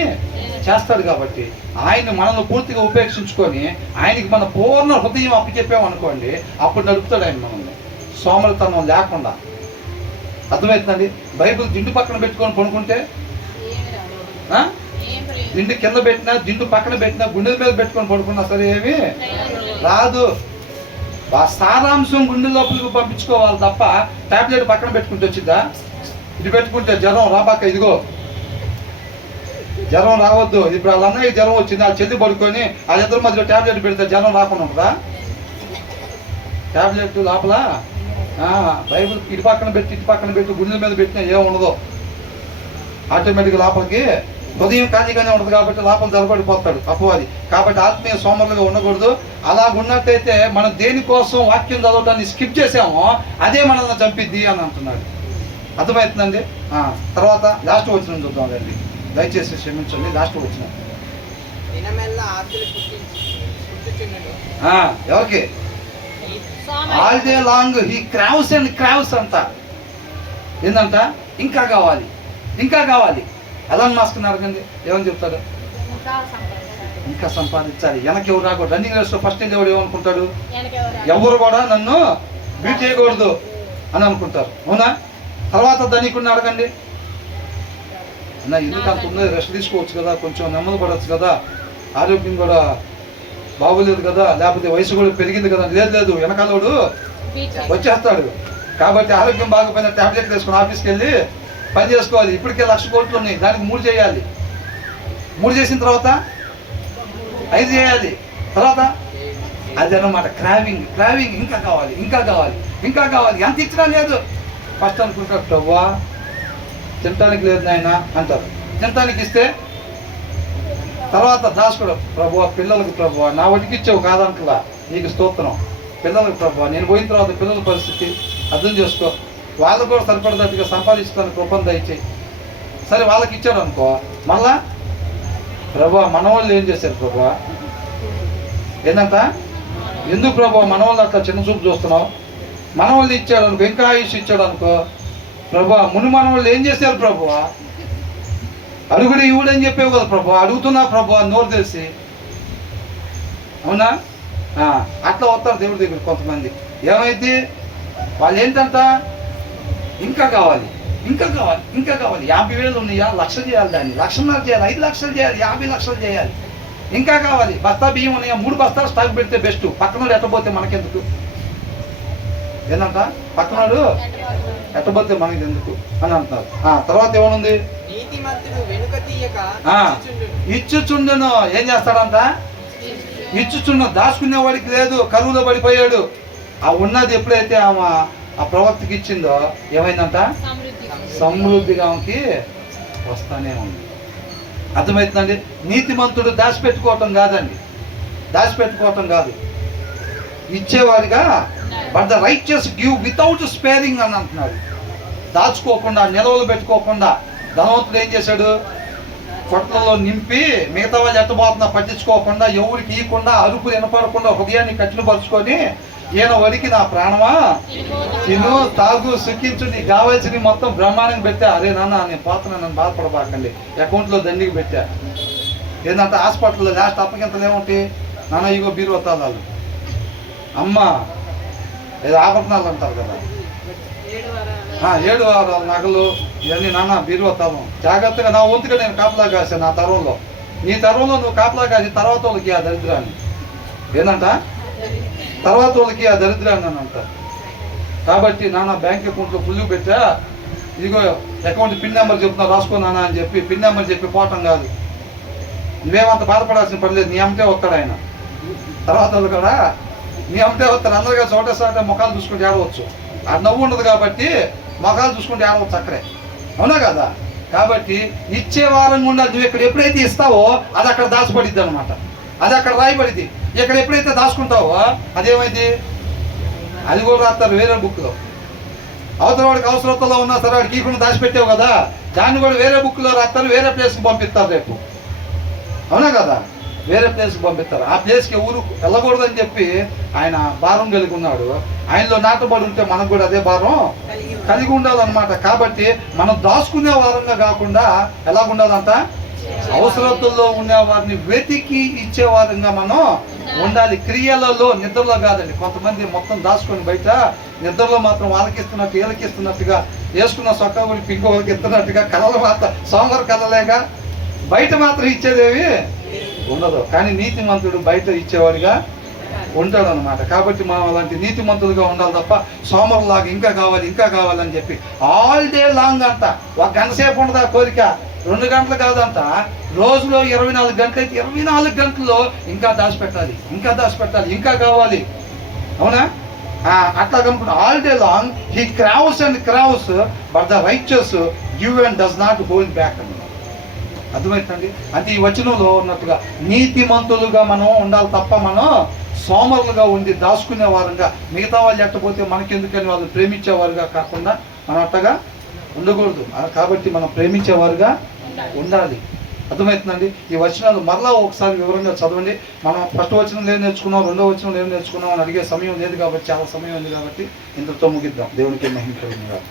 చేస్తాడు. కాబట్టి ఆయన మనల్ని పూర్తిగా ఉపేక్షించుకొని ఆయనకి మన పూర్ణ హృదయం అప్పచెప్పామనుకోండి, అప్పుడు నడుపుతాడు ఆయన మనల్ని సోమరితనం లేకుండా. అర్థమవుతుందండి? బైబిల్ దిండు పక్కన పెట్టుకొని పడుకుంటే, దిండు కింద పెట్టినా దిండు పక్కన పెట్టినా గుండెల మీద పెట్టుకొని పడుకున్నా సరే ఏమి రాదు. ఆ సారాంశం గుండె లోపలికి పంపించుకోవాలి తప్ప టాబ్లెట్ పక్కన పెట్టుకుంటే వచ్చిద్దా? ఇది పెట్టుకుంటే జ్వరం రాబాక, ఇదిగో జ్వరం రావద్దు. ఇప్పుడు వాళ్ళ అన్నయ్య జ్వరం వచ్చింది, వాళ్ళ చెల్లి పడుకొని ఆ ఇద్దరి మధ్యలో టాబ్లెట్ పెడితే జ్వరం రాకుండా ఉంటుందా? టాబ్లెట్ లోపల బైబిల్ ఇటు పక్కన పెట్టి గుండెల మీద పెట్టినా ఏమి ఉండదు. ఆటోమేటిక్గా లోపలికి హృదయం ఖాళీగానే ఉండదు కాబట్టి లోపల జరబడిపోతాడు అపవాది. కాబట్టి ఆత్మీయ సోమరులుగా ఉండకూడదు. అలా ఉన్నట్టయితే మనం దేనికోసం వాక్యం చదవటాన్ని స్కిప్ చేసామో అదే మనల్ని చంపిద్ది అని అంటున్నాడు. అర్థమవుతుందండి? తర్వాత లాస్ట్ వచ్చిన చూద్దాం. దయచేసి క్షమించండి. లాస్ట్ వచ్చిన ఎవరికి? All day long he craves and craves అంట. ఏంటంట? ఇంకా కావాలి, ఇంకా కావాలి. ఎలాన్ మాస్క్ అడగండి, ఏమని చెప్తాడు? ఇంకా సంపాదించాలి. వెనక్కి ఎవరు రాకూడదు. రన్నింగ్ రేస్లో ఫస్ట్ ఎవడు ఏమనుకుంటాడు? ఎవరు కూడా నన్ను బీట్ చేయకూడదు అని అనుకుంటారు, అవునా? తర్వాత ధనికుడిని అడగండి, అన్న ఎందుకు అంత ఉంది, రెస్ట్ తీసుకోవచ్చు కదా, కొంచెం నెమ్మది పడవచ్చు కదా, ఆరోగ్యం కూడా బాగోలేదు కదా, లేకపోతే వయసు కూడా పెరిగింది కదా. లేదు, వెనకాలోడు వచ్చేస్తాడు. కాబట్టి ఆరోగ్యం బాగోపోయినా ట్యాబ్లెట్ వేసుకుని ఆఫీస్కి వెళ్ళి పని చేసుకోవాలి. ఇప్పటికే 1,00,000 కోట్లు ఉన్నాయి, దానికి 3 చేయాలి. 3 చేసిన తర్వాత 5 చేయాలి. తర్వాత అది అన్నమాట క్రావింగ్. ఇంకా కావాలి, ఇంకా కావాలి, ఇంకా కావాలి. ఎంత ఇచ్చినా లేదు. ఫస్ట్ అనుకుంటారు, ప్రభువా తినటానికి లేదు నాయన అంటారు. తినటానికి ఇస్తే తర్వాత దాచుకోవడం, ప్రభువా పిల్లలకు, ప్రభువా నా వడ్డీకి ఇచ్చావు కాదంటలా, నీకు స్తోత్రం. పిల్లలకు ప్రభువా నేను పోయిన తర్వాత పిల్లల పరిస్థితి అర్థం చేసుకో, వాళ్ళకు కూడా సరిపడేటట్టుగా సంపాదించుకోవడానికి కృపను దయచేయి. సరే వాళ్ళకి ఇచ్చాడు అనుకో, మళ్ళా ప్రభువా మన వాళ్ళు ఏం చేశారు ప్రభువా, ఏంటంట ఎందుకు ప్రభువా మన వాళ్ళు అట్లా చిన్న చూపు చూస్తున్నావు, మన వాళ్ళు ఇచ్చాడు అనుకో, ఇంకా ఆయుష్ ఇచ్చాడు అనుకో, ప్రభువా ముని మన వాళ్ళు ఏం చేశారు ప్రభువా, అడుగుడు ఇవుడని చెప్పేవు కదా ప్రభువా, అడుగుతున్నా ప్రభువా నోరు తెలిసి, అవునా? అట్లా వస్తారు దేవుడి దగ్గర కొంతమంది. ఏమైంది? వాళ్ళు ఏంటంట ఇంకా కావాలి, ఇంకా కావాలి, ఇంకా కావాలి. 50,000 ఉన్నాయా, 1,00,000 చేయాలి, దాన్ని 1,50,000 చేయాలి, 5 లక్షలు చేయాలి, 50 లక్షలు చేయాలి, ఇంకా కావాలి. బస్తా బియ్యం ఉన్నాయా, 3 బస్తాలు స్టాక్ పెడితే బెస్ట్. పక్కనోడు ఎట్టబోతే మనకెందుకు, ఏంటంట పక్కనోడు ఎట్టబోతే మనకి ఎందుకు అని అంటున్నారు. తర్వాత ఏమనుంది? ఇచ్చుచుండును. ఏం చేస్తాడంట? ఇచ్చుచుండు. దాచుకునేవాడికి లేదు, కరువులో పడిపోయాడు. ఆ ఉన్నది ఎప్పుడైతే ఆమె ఆ ప్రవక్తకి ఇచ్చిందో ఏమైందంట? సమృద్ధిగా ఆమెకి వస్తానే ఉంది. అర్థమవుతుందండి? నీతిమంతుడు దాచిపెట్టుకోవటం కాదండి, దాచిపెట్టుకోవటం కాదు, ఇచ్చేవాడిగా. But the righteous give without sparing అని అంటున్నాడు. దాచుకోకుండా, నిల్వలు పెట్టుకోకుండా. ధనవంతుడు ఏం చేశాడు? కొట్లలో నింపి మిగతా వాళ్ళు ఎట్టబోతున్నా పట్టించుకోకుండా, ఎవరికి ఇవ్వకుండా, అరుపులు వినపడకుండా హృదయాన్ని కఠినపరుచుకొని, ఈయన వడికి నా ప్రాణమా తిను తాగు సుఖించు, నీకు కావాల్సినవి మొత్తం బ్రహ్మాండంగా పెట్టా. అరే నాన్న నేను పోతున్నా, నన్ను బాధపడబాకండి, అకౌంట్లో దండికి పెట్టా. ఏంటంటే హాస్పిటల్లో లాస్ట్ అప్పగింతలు ఏముంటాయి? నాన్న ఇగో బీరువతాలు, అమ్మ ఏదో ఆభరణాలు అంటారు కదా, 7 వారాల నగలు, ఇవన్నీ నాన్న బీరువతాము జాగ్రత్తగా. నా వంతుగా నేను కాపలా కాసాను నా తరంలో. నీ తరంలో నువ్వు కాపలా కాసి తర్వాత వాళ్ళకి ఆ దరిద్రాన్ని ఏంటంట, తర్వాత వాళ్ళకి ఆ దరిద్రాన్ని అని అంటారు. కాబట్టి నాన్న బ్యాంక్ అకౌంట్లో ఫుల్లు పెట్టా, ఇదిగో అకౌంట్ పిన్ నెంబర్ చెప్తున్నా రాసుకో నాన్న అని చెప్పి పిన్ నెంబర్ చెప్పి పోవటం కాదు. నువ్వేమంత బాధపడాల్సిన పని లేదు. నీ అమ్మటే వస్తాడు ఆయన, తర్వాత వాళ్ళు కూడా నీ అమ్మటే వస్తారు. అందరిగా చోటేసాట ముఖాలు చూసుకుంటే ఆడవచ్చు. ఆ నవ్వు ఉండదు కాబట్టి ముఖాలు చూసుకుంటే ఆడవచ్చు అక్కడే, అవునా కదా? కాబట్టి ఇచ్చే వారంగా ఉండాలి. నువ్వు ఇక్కడ ఎప్పుడైతే ఇస్తావో అది అక్కడ దాచిపడిద్ది అనమాట, అది అక్కడ రాయబడిద్ది. ఇక్కడ ఎప్పుడైతే దాచుకుంటావో అదేమైంది, అది కూడా రాస్తారు వేరే బుక్లో. అవతల వాడికి అవసరతలో ఉన్నా సరే వాడికి ఇవ్వకుండా దాచిపెట్టావు కదా, దాన్ని కూడా వేరే బుక్లో రాస్తారు, వేరే ప్లేస్కి పంపిస్తారు రేపు, అవునా కదా? వేరే ప్లేస్కి పంపిస్తారు. ఆ ప్లేస్కి ఊరు వెళ్ళకూడదని చెప్పి ఆయన భారం కలిగి ఉన్నాడు. ఆయనలో నాటబడి ఉంటే మనకు కూడా అదే భారం కలిగి ఉండాలన్నమాట. కాబట్టి మనం దాచుకునే వారంగా కాకుండా ఎలా ఉండాలంట, అవసరతుల్లో ఉండే వారిని వెతికి ఇచ్చే వారంగా మనం ఉండాలి. క్రియలలో, నిద్రలో కాదండి. కొంతమంది మొత్తం దాచుకొని బయట నిద్రలో మాత్రం వాళ్ళకిస్తున్నట్టు వీళ్ళకిస్తున్నట్టుగా, వేసుకున్న సొక్క కూడా పింకో వాళ్ళకి ఇస్తున్నట్టుగా కళలు మాత్రం సోమవారం కళలేగా బయట మాత్రం ఇచ్చేదేవి ఉండదు. కానీ నీతిమంతుడు బయట ఇచ్చేవాడిగా ఉంటాడు అనమాట. కాబట్టి మనం అలాంటి నీతిమంతులుగా ఉండాలి తప్ప సోమరులాగా ఇంకా కావాలి ఇంకా కావాలని చెప్పి ఆల్ డే లాంగ్ అంట. 1 గంట సేపు ఉండదు ఆ కోరిక, 2 గంటలు కాదంట. రోజులో 24 గంటలు అయితే 24 గంటల్లో ఇంకా దాచిపెట్టాలి, ఇంకా దాచిపెట్టాలి, ఇంకా కావాలి, అవునా? అట్లా కనుకుంటా all day long he craves and craves but the righteous give and does not hold back అని. అర్థమవుతుంది? అంటే ఈ వచనంలో ఉన్నట్టుగా నీతిమంతులుగా మనం ఉండాలి తప్ప మనం సోమరులుగా ఉండి దాచుకునే వారంగా, మిగతా వాళ్ళు ఎట్టపోతే మనకెందుకని వాళ్ళు ప్రేమించేవారుగా కాకుండా మనం అట్టగా ఉండకూడదు. కాబట్టి మనం ప్రేమించేవారుగా ఉండాలి. అర్థమవుతుందండి? ఈ వచనాలు మరలా ఒకసారి వివరంగా చదవండి. మనం ఫస్ట్ వచనం ఏం నేర్చుకున్నాం, రెండో వచనం ఏం నేర్చుకున్నాం అని అడిగే సమయం లేదు కాబట్టి, చాలా సమయం ఉంది కాబట్టి ఇంతతో ముగిద్దాం. దేవునికి మహిమ కలుగును గాక.